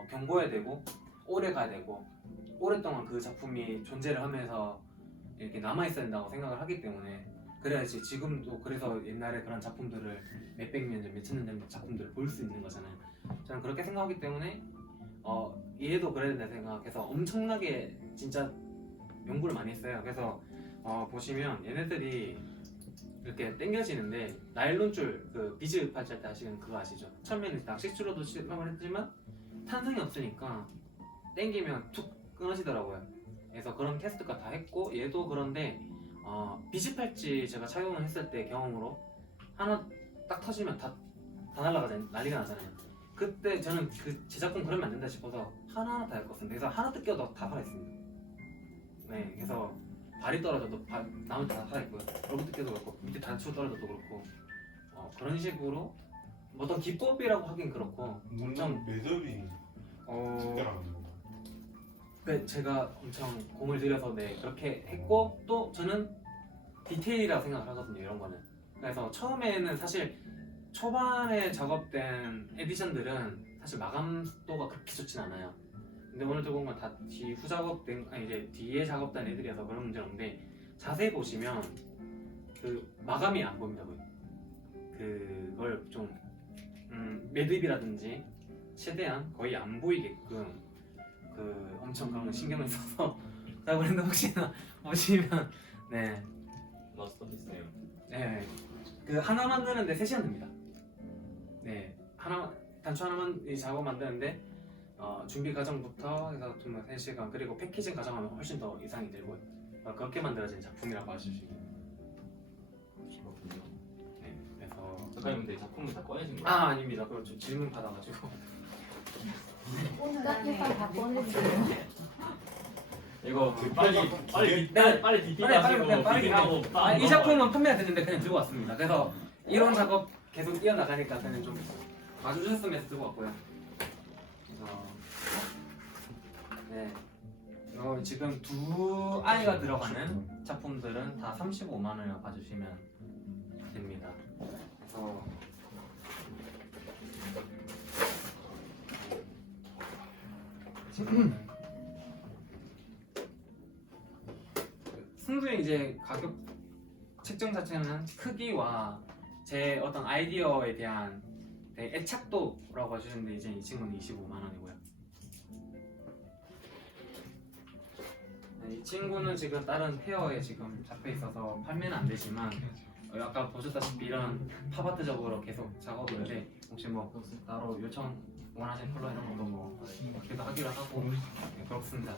견고해야 되고 오래 가야 되고 오랫동안 그 작품이 존재를 하면서 이렇게 남아있어야 된다고 생각을 하기 때문에 그래야지 지금도 그래서 옛날에 그런 작품들을 몇백 년 전, 몇천 년 전 작품들을 볼 수 있는 거잖아요. 저는 그렇게 생각하기 때문에 얘도 그래야 된다 생각해서 엄청나게 진짜 연구를 많이 했어요. 그래서 보시면 얘네들이 이렇게 당겨지는데 나일론줄 그 비즈 팔찌할 때 하시는 그거 아시죠? 처음에는 낚싯줄로도 실험을 했지만 탄성이 없으니까 땡기면 툭 끊어지더라고요. 그래서 그런 테스트가 다 했고 얘도 그런데 비즈팔찌 제가 착용을 했을 때 경험으로 하나 딱 터지면 다 날아가잖아요. 난리가 나잖아요. 그때 저는 그 제작품 그러면 안 된다 싶어서 하나하나 다 엮었습니다. 그래서 하나 뜯겨도 다 살아있습니다. 네, 그래서 발이 떨어져도 나머지 다 살아있고요. 얼굴 뜯겨도 그렇고 밑에 단추 떨어져도 그렇고 그런 식으로 어떤 기법이라고 하긴 그렇고 문장 매듭이 특별한 거. 제가 엄청 공을 들여서 그렇게 했고 또 저는 디테일이라고 생각을 하거든요. 이런 거는. 그래서 처음에는 사실 초반에 작업된 에디션들은 사실 마감 속도가 그렇게 좋진 않아요. 근데 오늘 들고 온 건 다 뒤후 작업된 이제 뒤에 작업된 애들이어서 그런 문제는 없는데 자세히 보시면 그 마감이 안 보입니다. 그걸 좀 매듭이라든지 최대한 거의 안 보이게끔 엄청 그런 거 신경을 써서 작업을 했는데 혹시나 보시면 네. 러스터 비슷해요. 네, 그 하나 만드는데 3시간 됩니다. 네, 단추 하나만 이 작업 만드는데 준비 과정부터 해서 좀 3시간 그리고 패키징 과정하면 훨씬 더 이상이 들고요. 그렇게 만들어진 작품이라고 할 수 있습니다. 네, 그래서 작가님 근데 작품을 다 꺼내신 거예요? 아닙니다. 그거 좀 질문 받아가지고 오늘 짝꿍 다 꺼내주세요. 이거 빨리 DP 빨리 하시고 빠르게 하고 이 작품은 판매가 됐는데 그냥 들고 왔습니다. 그래서 이런 작업 계속 이어나가니까 그냥 좀 봐주셨으면 해서 들고 왔고요. 그래서 네, 지금 두 아이가 들어가는 작품들은 다 35만 원이나 봐주시면 됩니다. 그래서 순수히 이제 가격 책정 자체는 크기와 제 어떤 아이디어에 대한 애착도라고 해주셨는데 이제 이 친구는 25만 원이고요. 이 친구는 지금 다른 페어에 지금 잡혀 있어서 판매는 안 되지만 아까 보셨다시피 이런 팝아트적으로 계속 작업을 해 혹시 뭐 따로 요청 원하시는 컬러 이런 것도 뭐 기도 하기로 하고 네, 그렇습니다.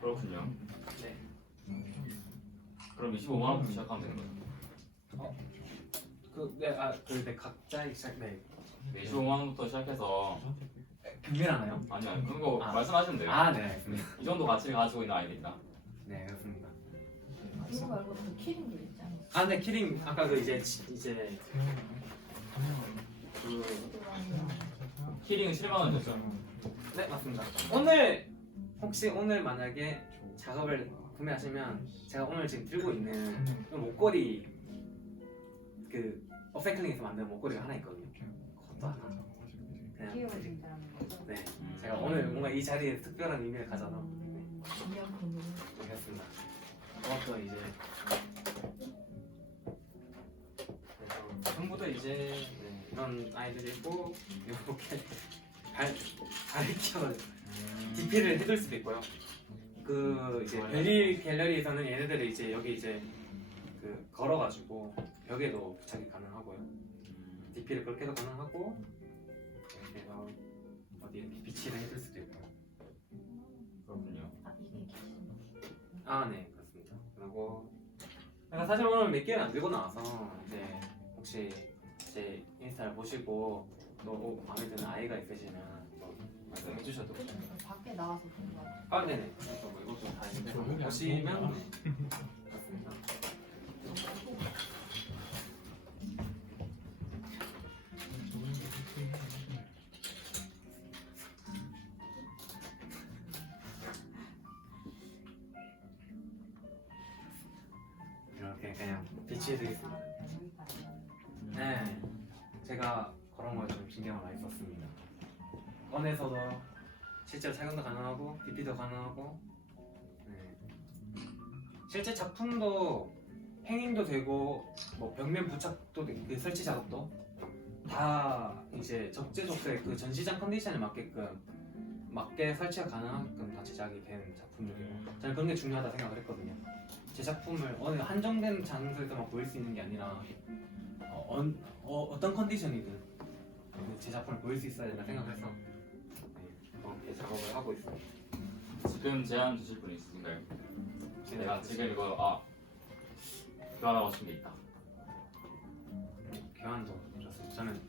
그렇군요. 네. 그럼 25만 원부터 시작하면 되는 거예요? 근데 각자의 시작 네. 25만 원부터 시작해서 비밀하나요? 아니요 그런 거 아. 말씀하시면 돼요. 네, 알겠습니다. 이 정도 가치를 가지고 있는 아이들이다. 네, 그렇습니다. 이거 말고 또 키링도 있잖아. 네, 키링 아까 그 이제 그 키링은 7만 원이었죠. 네, 맞습니다. 오늘 혹시 오늘 만약에 작업을 구매하시면 제가 오늘 지금 들고 있는 이 목걸이 그 업사이클링에서 만든 목걸이가 하나 있거든요. 그것도 하나 그냥 끼워진다는 거죠. 네, 제가 오늘 뭔가 이 자리에 특별한 의미를 가져서 기념품으로. 드렸습니다. 그것도 이제 그래서 전부 다 이제 이런 아이들이고 이렇게 발을 키워가지고 DP를 해줄 수도 있고요. 그 이제 갤러리에서는 얘네들을 이제 여기 이제 그 걸어가지고 벽에도 부착이 가능하고요. DP를 그렇게 해도 가능하고 이렇게 해서 어디 이렇게 비치를 해줄 수도 있고요. 그렇군요. 아 이게 키링. 네, 그렇습니다. 그리고 제가 사실 오늘 몇 개를 안 들고 나와서 이제 혹시 제 인스타를 보시고 또 마음에 드는 아이가 있으시면 또 말씀해 주셔도 밖에 나와서 본 거 같아. 네네. 그래서 뭐 이것도 다 이제 보시면 그렇습니다. 이렇게 그냥 비치해드리겠습니다. 네, 제가 그런 걸 좀 신경을 많이 썼습니다. 꺼내서도 실제로 착용도 가능하고 DP도 가능하고 네. 실제 작품도 행잉도 되고 뭐 벽면 부착도 되고 그 설치 작업도 다 이제 적재적소에 그 전시장 컨디션에 맞게 설치가 가능하게끔 다 제작이 된 작품들이고 저는 그런 게 중요하다 생각을 했거든요. 제 작품을 어느 한정된 장소에서만 보일 수 있는 게 아니라 어떤 컨디션이든 제 작품을 보일 수 있어야 된다 생각해서 이렇게 작업을 하고 있어요. 지금 제안 주실 분 있으신가요? 내가 지금 이거 교환하고 싶은 게 있다. 교환도 좋습니다. 저는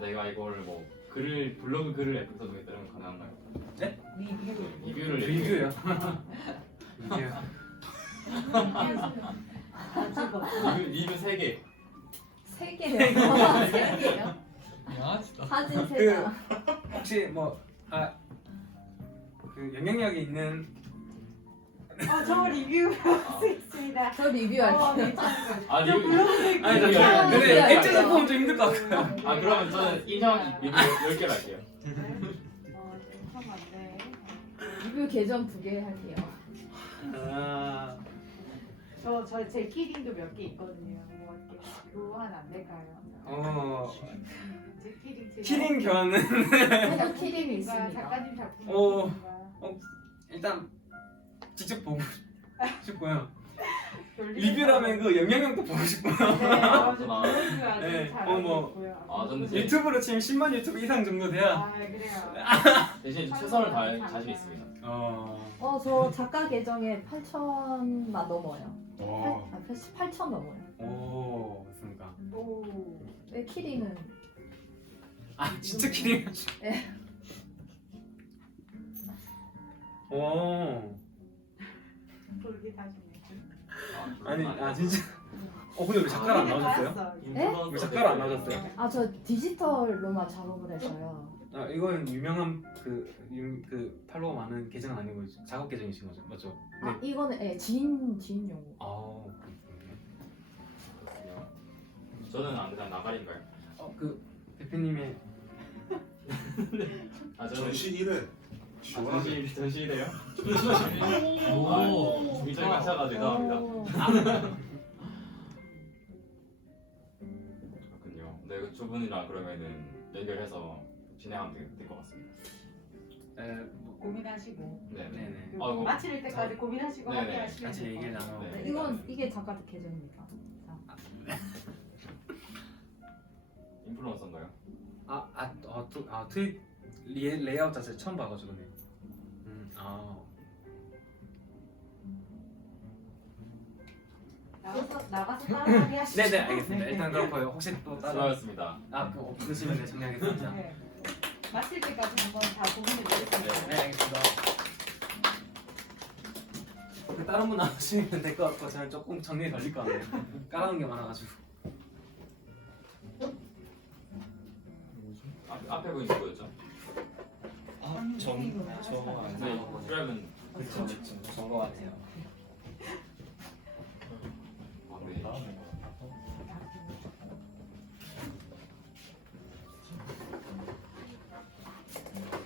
내가 이거를 뭐 블로그 글을 예쁘게 써주겠다 이런 건 가능한가요? 리뷰를 리뷰요. 리뷰 3개. 3개요? 3개요? 야 진짜. 사진 3장. 혹시 그 영향력이 있는 저 리뷰 있습니다. 저 리뷰할게요. 아 리뷰. 아니 괜찮아요. 근데 리뷰 액체 작품은 좀 힘들 것 같아요. 그러면 저는 인형 리뷰 10개로 할게요. 엄청 많네. 리뷰 계정 2개 할게요. 제 키링도 몇 개 있거든요. 뭐 이렇게 교환 안 될까요? 제 키링 키링 교환은 저도 키링이 있습니다. 작가님 작품. 오. 일단 직접 보고 싶고요. 리뷰라면 그 영향력도 보고 싶고요. 네, 저는 유튜브로 치면 10만 유튜브 이상 정도 돼야. 그래요. 대신 최선을 다할 자신 있습니다. 저 작가 계정에 8천만 넘어요. 와. 8천 넘어요. 오, 맞습니까? 오. 왜 키링은? 진짜 키링. 네. 오. 돌기 다시네. 아니 진짜. 근데 왜 작가를 안 나오셨어요? 왜 작가를 안 나오셨어요? 저 디지털로만 작업을 해서요. 이거는 유명한 그 팔로워 많은 계정은 아니고 작업 계정이신 거죠, 맞죠? 이거는 지인용으로. 저는 안 그냥 나발인가요? 그 대표님의 저는 전시 1회 시원하게. 전시래요? 오. 일정이 맞춰가 죄송합니다. 그렇군요. 네, 그 두 분이랑 그러면은 연결해서 진행하면 될 것 같습니다. 고민하시고. 네. 네네. 마칠 때까지 고민하시고 네네. 함께 하시면 같이 될 얘기를 것 같아요. 나눠. 이게 작가 계정입니다. 인플루언서인가요? 트윗 레이아웃 자체 처음 봐가지고네. 나가서 따라하게 하시죠. 네네 알겠습니다. 일단 그렇고요. 혹시 또 다른 수고하셨습니다. 없으시면 정리하겠습니다. 네. 마칠 때까지 한번 다 고민해 보겠습니다. 네 알겠습니다. 다른 분 나오시면 될 것 같고 저는 조금 정리에 걸릴 것 같네요. 깔아놓은 게 많아가지고. 앞에 분이 누구였죠? 저거 안 네, 드라이브는 저거 같아요. 네.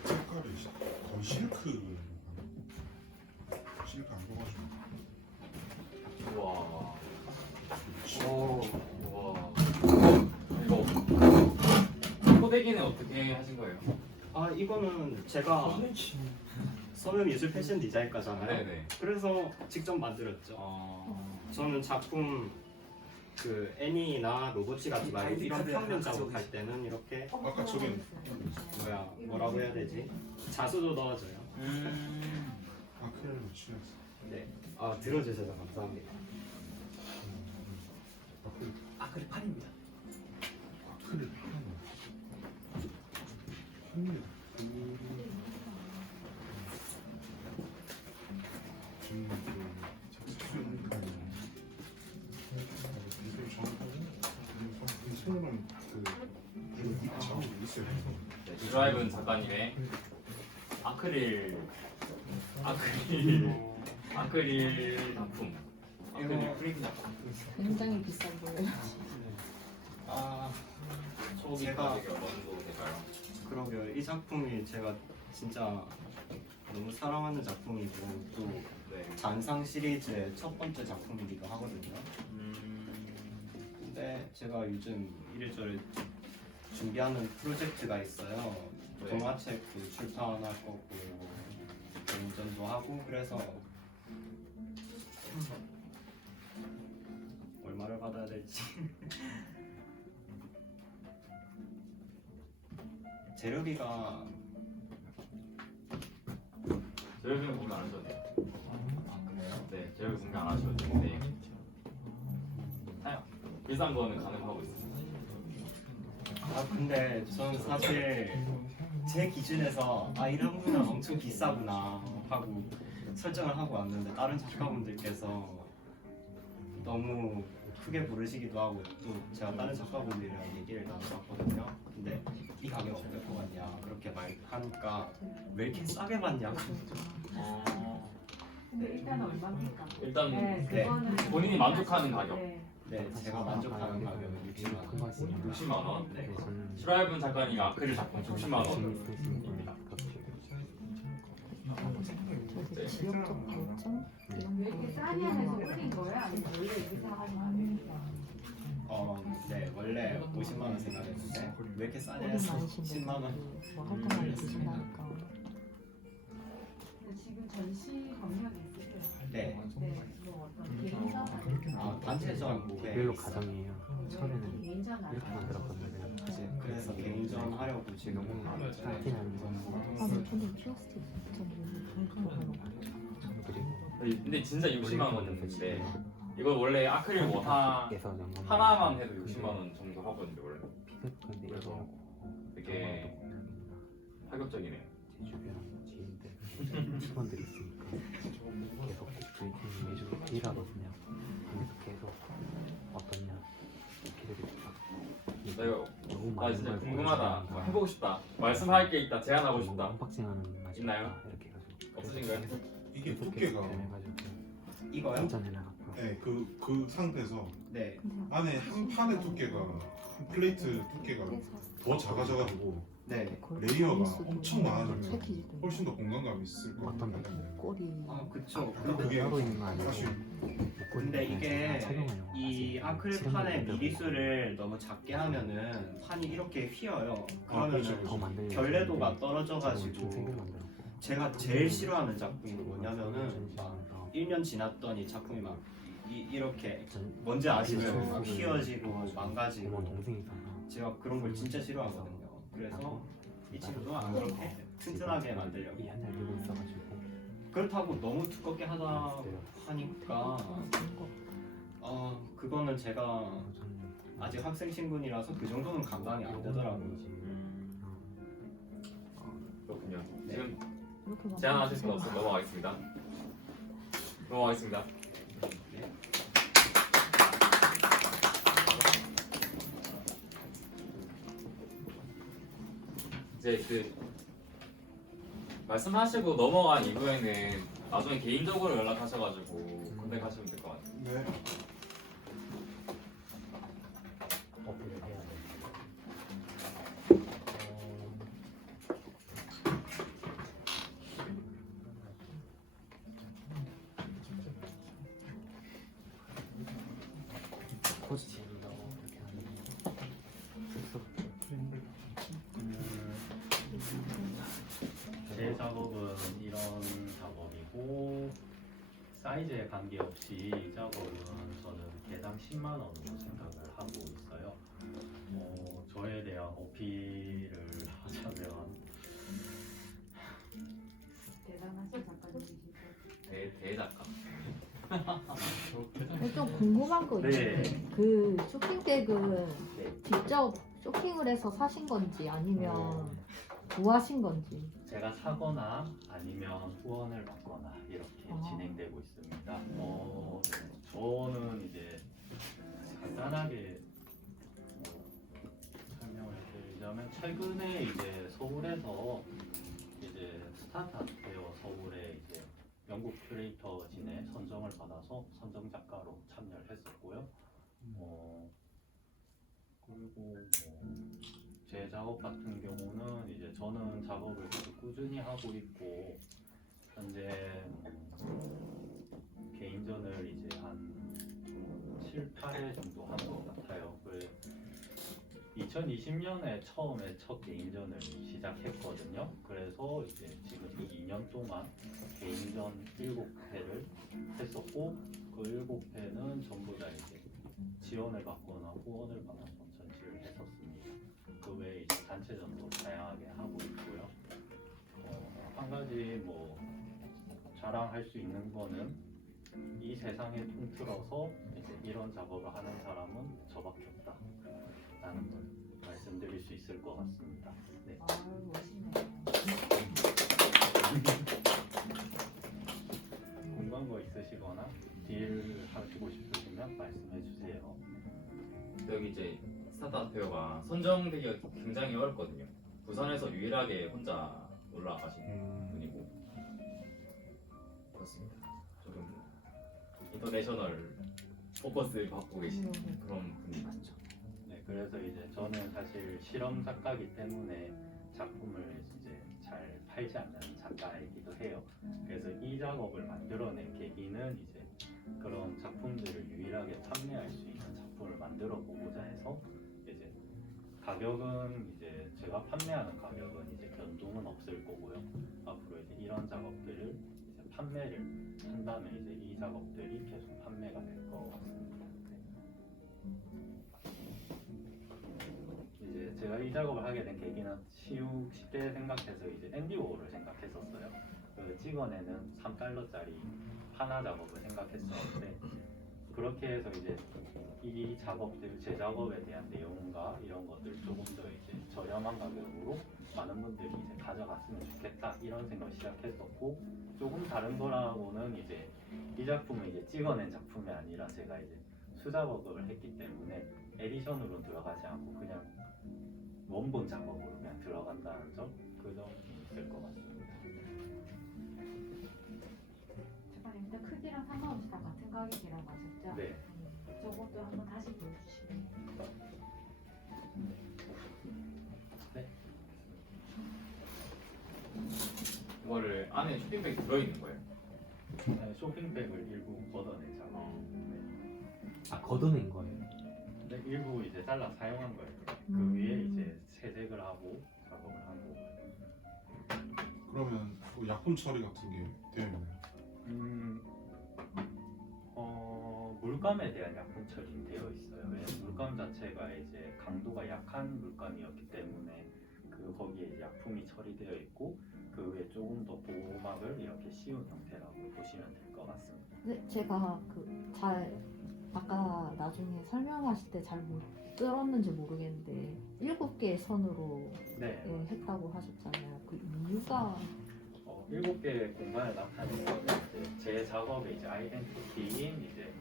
색깔이 거의 실크 안 보가지고. 우와. 오. 우와. 이거 코데기는 어떻게 하신 거예요? 이거는 제가 서울미술 패션 디자인과잖아요. 네네. 그래서 직접 만들었죠. 저는 작품 그 애니나 로봇치 같이 말고 이런 평면 작업할 때는 이렇게 아까 저기 뭐라고 해야 되지? 자수도 넣어줘요. 아크릴로 칠했어. 네. 들어주셔서 감사합니다. 아크릴 팔입니다. 아크릴 판이야. 지금 그 작수는 손으로는 그 작업이 있어요. 네, 드라이브는 작가님의 아크릴 작품. 아크릴 프린트 작품. 굉장히 비싼 거예요. 초기 제가- 가격이 어느 정도 될까요? 그러게요. 이 작품이 제가 진짜 너무 사랑하는 작품이고 또 네. 잔상 시리즈의 첫 번째 작품이기도 하거든요. 근데 제가 요즘 이래저래 준비하는 프로젝트가 있어요. 네. 동화책 출판할 거고 운전도 하고 그래서 얼마를 받아야 될지 재료비가 재료비는 공개 안 하셔도 돼요. 네, 재료비 공개 안 하셔도 되는데 비싼 거는 가능하고 있어요. 근데 저는 사실 제 기준에서 이런 분은 엄청 비싸구나 하고 설정을 하고 왔는데 다른 작가분들께서 너무 크게 부르시기도 하고 또 제가 다른 작가분들이랑 얘기를 나눠봤거든요. 근데 이 가격 어떨 것 같냐 그렇게 말하니까 왜 이렇게 싸게 받냐고. 근데 일단 얼마입니까? 일단 네, 네. 그거는 본인이 만족하는 가격. 네. 네, 제가 만족하는 가격은 60만 원. 60만 원. 네. 슈라이븐 작가님이 아크릴 작품 60만 원입니다. 저기 지역적 발전 왜 이렇게 싸냐 해서 올린 거예요? 아니면 원래 이렇게 생각하는 거예요? 네, 원래 50만 원 생각했는데 왜 이렇게 싸냐 꼬리 해서 많으신 10만 원. 분들이 뭐 활동하고 계신다니까. 근데 지금 전시 경력이 있으세요? 네. 네, 뭐 어떤 개인전? 단체전 일로 가정이에요. 처음에는 개인전 이렇게 아니에요? 만들었거든요. 그래서 개인전 하려고 지금 파티는 아, 근데 키오스크 그리고 근데 진짜 60만 원인데 이거 원래 아크릴 뭐 에서 하나만 해도 60만 원 정도 하거든요 원래. 근데 그래서 되게 파격적이네요. 제 주변 지인들 직원들이 있으니까 계속 브리핑 매주 일하거든요. 그래서 계속 어떠냐 이렇게 내가 너무 나 많은 진짜 걸 궁금하다. 보여주니까 해보고 싶다. 말씀할 게 있다. 제안하고 너무 싶다. 언박싱하는 맛이 있나요? 없다, 이렇게 해가지고 없으신가요? 이게 두께가 이거요? 전해나갖고 네, 그 상태에서 네. 안에 한 판의 두께가 플레이트 두께가 더 작아져가지고 네. 레이어가 엄청 많아지면 패키지도 훨씬 더 공간감이 있을 것 어떤 같아요. 꼬리 그쵸. 그게 따로 있는 거 아니고 사실 근데 이게 착용하려고 이 아크릴판의 미리수를 너무 작게 하면은 판이 이렇게 휘어요. 그러면은 더 만들려고 결례도가 떨어져가지고 생글 만들었고 제가 제일 싫어하는 작품이 뭐냐면은 막 1년 지났더니 작품이 막 이렇게 뭔지 아시죠? 막 휘어지고 망가지고 어머 동생이잖아. 제가 그런 걸 진짜 싫어하거든요. 그래서 이 친구도 안 그렇게 튼튼하게 만들려고. 이 한달 들고 있어가지고 그렇다고 너무 두껍게 하다 하니까 그거는 제가 아직 학생 친구이라서 그 정도는 감당이 안 되더라고요. 그렇군요. 네. 지금 이렇게 제안하실 수 없어 넘어가겠습니다. 넘어가겠습니다. 이제 그 말씀하시고 넘어간 이후에는 나중에 개인적으로 연락하셔가지고 컨택하시면 될 것 같아요. 네. 어플을 해야 돼. 코드 지으려고 이렇게 하는 제 작업은 이런 작업이고 사이즈에 관계없이 이 작업은 저는 개당 10만 원으로 생각을 하고 있어요. 저에 대한 어필을 하자면 대단하신 작가님이시죠. 대작가. 좀 궁금한 거 있는데 네. 그 쇼핑백은 네. 직접 쇼핑을 해서 사신 건지 아니면 구하신 건지. 제가 사거나 아니면 후원을 받거나 이렇게 진행되고 있습니다. 저는 이제 간단하게 설명을 드리자면 최근에 이제 서울에서 이제 스타트업 페어 서울에 이제 영국 큐레이터진의 선정을 받아서 선정 작가로 참여를 했었고요. 그리고 제 작업 같은 경우는 이제 저는 작업을 계속 꾸준히 하고 있고 현재 개인전을 이제 한 7, 8회 정도 한 것 같아요. 2020년에 처음에 첫 개인전을 시작했거든요. 그래서 이제 지금 2년 동안 개인전 7회를 했었고 그 7회는 전부 다 이제 지원을 받거나 후원을 받아서 전시를 했었습니다. 그 외에 이제 단체전도 다양하게 하고 있고요. 한 가지 뭐 자랑할 수 있는 거는 이 세상을 통틀어서 이제 이런 작업을 하는 사람은 저밖에 없다 라는 걸 말씀드릴 수 있을 것 같습니다. 네. 아유 멋있네요. 궁금한 거 있으시거나 딜 하시고 싶으시면 말씀해 주세요. 여기 이제 스타트업 페어가 선정되기가 굉장히 어렵거든요. 부산에서 유일하게 혼자 올라가신 분이고 그렇습니다. 조금 인터내셔널 포커스 받고 계신 그런 분이 맞죠. 네, 그래서 이제 저는 사실 실험 작가이기 때문에 작품을 이제 잘 팔지 않는 작가이기도 해요. 그래서 이 작업을 만들어낸 계기는 이제 그런 작품들을 유일하게 판매할 수 있는 작품을 만들어 보고자 해서 이제 가격은 이제 제가 판매하는 가격은 이제 변동은 없을 거고요. 앞으로 이제 이런 작업들을 이제 판매를 한다면 이제 이 작업들이 계속 판매가 될 것 같습니다. 네. 이제 제가 이 작업을 하게 된 계기는 쉽게 생각해서 이제 앤디 워홀을 생각했었어요. 그 찍어내는 3달러짜리 하나 작업을 생각했었는데 그렇게 해서 이제 이 작업들, 제 작업에 대한 내용과 이런 것들 조금 더 이제 저렴한 가격으로 많은 분들이 이제 가져갔으면 좋겠다 이런 생각을 시작했었고 조금 다른 거라고는 이제 이 작품은 이제 찍어낸 작품이 아니라 제가 이제 수작업을 했기 때문에 에디션으로 들어가지 않고 그냥 원본 작업으로 그냥 들어간다는 점, 그 점이 있을 것 같습니다. 작가님 일단 크기랑 상관없이 다 같은 가격이라고 하셨죠? 네. 저것도 한번 다시 보여주시면. 네. 이거를 안에 쇼핑백이 들어있는 거예요. 네, 쇼핑백을 일부 걷어낸 작업. 네. 아 걷어낸 거예요? 근데 일부 이제 잘라 사용한 거예요. 그 위에 이제 채색을 하고 작업을 한 거고. 그러면 그 약품 처리 같은 게 되어 있나요? 물감에 대한 약품 처리는 되어 있어요. 왜냐면 물감 자체가 이제 강도가 약한 물감이었기 때문에 그 거기에 이제 약품이 처리되어 있고 그 위에 조금 더 보호막을 이렇게 씌운 형태라고 보시면 될 것 같습니다. 근데 제가 그 잘 아까 나중에 설명하실 때 잘 못 들었는지 모르겠는데 7개의 선으로 네. 예, 했다고 하셨잖아요. 그 이유가 7개의 공간을 나타내서 이제 제 작업의 이제 아이덴티티인 이제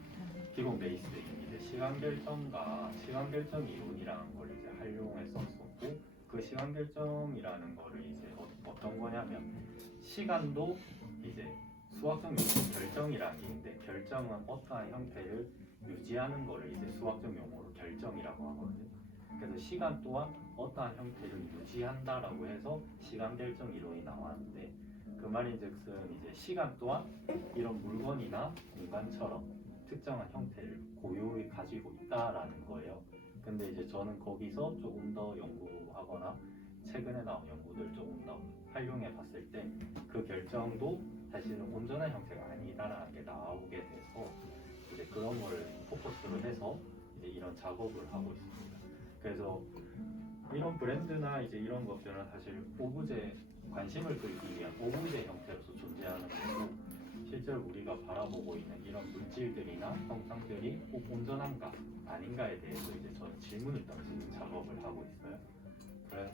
기본 베이스인 이제 시간 결정과 시간 결정 이론이라는 걸 이제 활용했었었고 그 시간 결정이라는 거를 이제 어떤 거냐면 시간도 이제 수학적 용어 결정이라는 게 있는데 결정은 어떠한 형태를 유지하는 거를 이제 수학적 용어로 결정이라고 하거든요. 그래서 시간 또한 어떠한 형태를 유지한다라고 해서 시간 결정 이론이 나왔는데 그 말인즉슨 이제 시간 또한 이런 물건이나 공간처럼 특정한 형태를 고유히 가지고 있다라는 거예요. 근데 이제 저는 거기서 조금 더 연구하거나 최근에 나온 연구들 조금 더 활용해 봤을 때 그 결정도 사실은 온전한 형태가 아니다라는 게 나오게 돼서 이제 그런 걸 포커스로 해서 이제 이런 작업을 하고 있습니다. 그래서 이런 브랜드나 이제 이런 것들은 사실 오브제 관심을 끌기 위한 오브제 형태로서 존재하는 거고 실제로 우리가 바라보고 있는 이런 물질들이나 형상들이 꼭 온전한가 아닌가에 대해서 이제 저는 질문을 던지는 작업을 하고 있어요.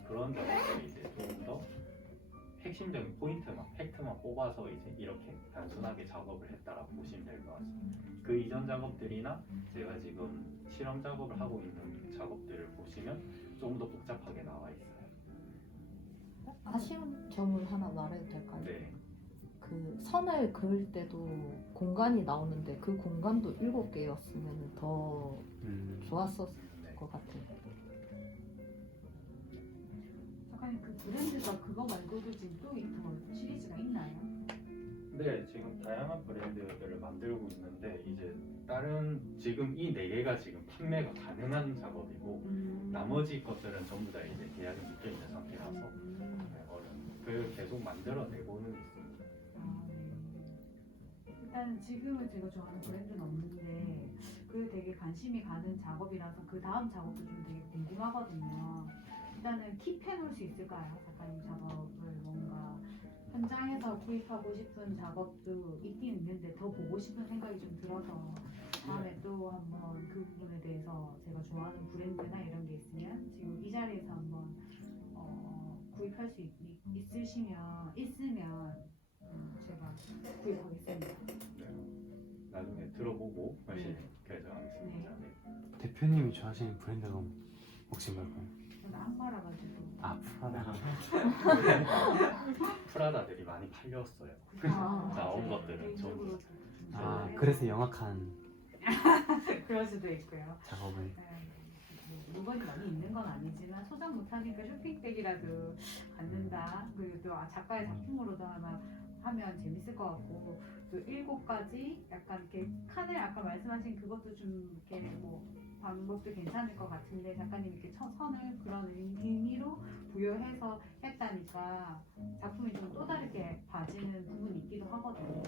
그런 점에서 이제 조금 더 핵심적인 포인트만 팩트만 뽑아서 이제 이렇게 단순하게 작업을 했다라고 보시면 될 것 같습니다. 그 이전 작업들이나 제가 지금 실험 작업을 하고 있는 작업들을 보시면 조금 더 복잡하게 나와 있어요. 아쉬운 점을 하나 말해도 될까요? 네. 그 선을 그을 때도 공간이 나오는데 그 공간도 7개였으면 더 좋았었을 네. 것 같아요. 작가님 그 브랜드가 그거 말고도 지금 또 더 시리즈가 있나요? 네, 지금 다양한 브랜드들을 만들고 있는데 이제 다른 지금 이 4개가 지금 판매가 가능한 작업이고 나머지 것들은 전부 다 이제 계약이 묶여 있는 상태라서 네, 그 계속 만들어내고는 있습니다. 아, 네. 일단 지금은 제가 좋아하는 브랜드는 없는데 그 되게 관심이 가는 작업이라서 그 다음 작업도 좀 되게 궁금하거든요. 일단은 킵해 놓을 수 있을까요? 작가님 작업을 뭔가 현장에서 구입하고 싶은 작업도 있긴 있는데 더 보고 싶은 생각이 좀 들어서 다음에 또 한번 그 부분에 대해서 제가 좋아하는 브랜드나 이런 게 있으면 지금 이 자리에서 한번 구입할 수 있으면 제가 구입하겠습니다. 나중에 들어보고 다시 결정하겠습니다. 네. 대표님이 좋아하시는 브랜드가 혹시 뭘까요? 저는 한말아가지고 아 프라다. 프라다들이 많이 팔렸어요. 아, 나온 것들은 개인적으로 아 좋아해요. 그래서 영악한 그럴 수도 있고요. 작업을. 뭐 물건이 많이 있는 건 아니지만 소장 못하니까 쇼핑백이라도 갖는다. 그리고 또 작가의 작품으로도 하나 하면 재밌을 것 같고 또 7가지 약간 이렇게 칸을 아까 말씀하신 그것도 좀 이렇게 뭐 방법도 괜찮을 것 같은데 작가님 이렇게 선을 그런 의미로 부여해서 했다니까 작품이 좀 또 다르게 봐지는 부분이 있기도 하거든요.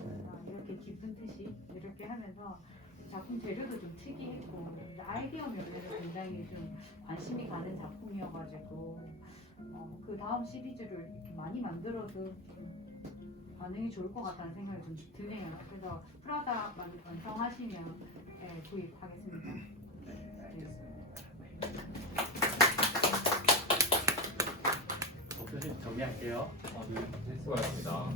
이렇게 깊은 뜻이 이렇게 하면서 작품 재료도 좀 특이했고 아이디어 면에서 굉장히 좀 관심이 가는 작품이어가지고 그 다음 시리즈를 이렇게 많이 만들어도 좀 반응이 좋을 것 같다는 생각이 좀 드네요. 그래서 프라다 완성하시면 구입하겠습니다. 네, 알겠습니다. 없으신 정리할게요. 수고하셨습니다.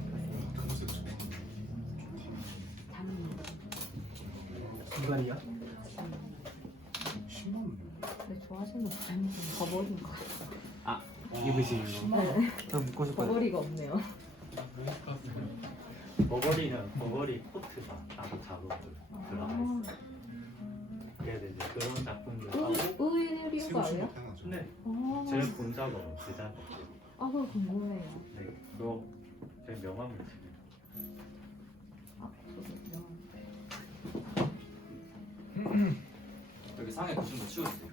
장님. 이거리요? 10만 원. 근데 좋아하시는 브랜드는 버버리인 것 같아요. 입으시는 거. 네. 저 묻고 싶어요. 버버리가 없네요. 버버리 코트가 따로 작업을 들어가 있어요. 그래서 이제 그런 작품들 하고 의류가 아니에요? 네, 아, 제일 본작업, 제 작업. 아 그거 궁금해요. 네, 그거 제 명함 지금. 아 저도 여기 상에 두신 거 치워주세요.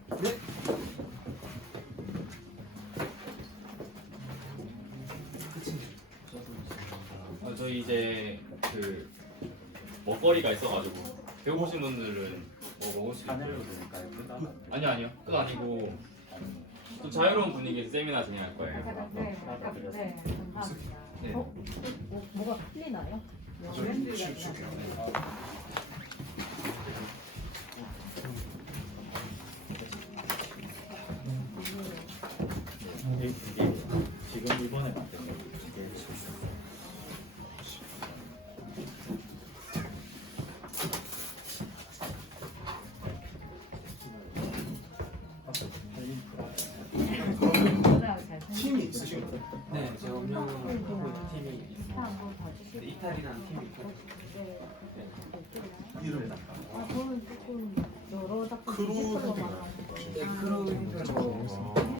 저희 이제 그 먹거리가 있어가지고 배고프신 분들은 뭐 먹을 수 샤넬로 있고요. 되니까 예쁘다. 아니요 끝 아니고 좀 자유로운 분위기에서 세미나 진행할 거예요. 잠깐 네, 감사합니다. 네. 뭐가 틀리나요? 브랜드가 이게 지금 이번에 만든 게 이게 팀이 있으신 거예요? 네, 제가 운영하고 있는 팀이 인스타 한번 봐주시고 이탈이라는 팀이 있거든요. 이름 아 저는 조금 여러 작품 크루 디지털로 헤드가 많아가지고 네, 그런 저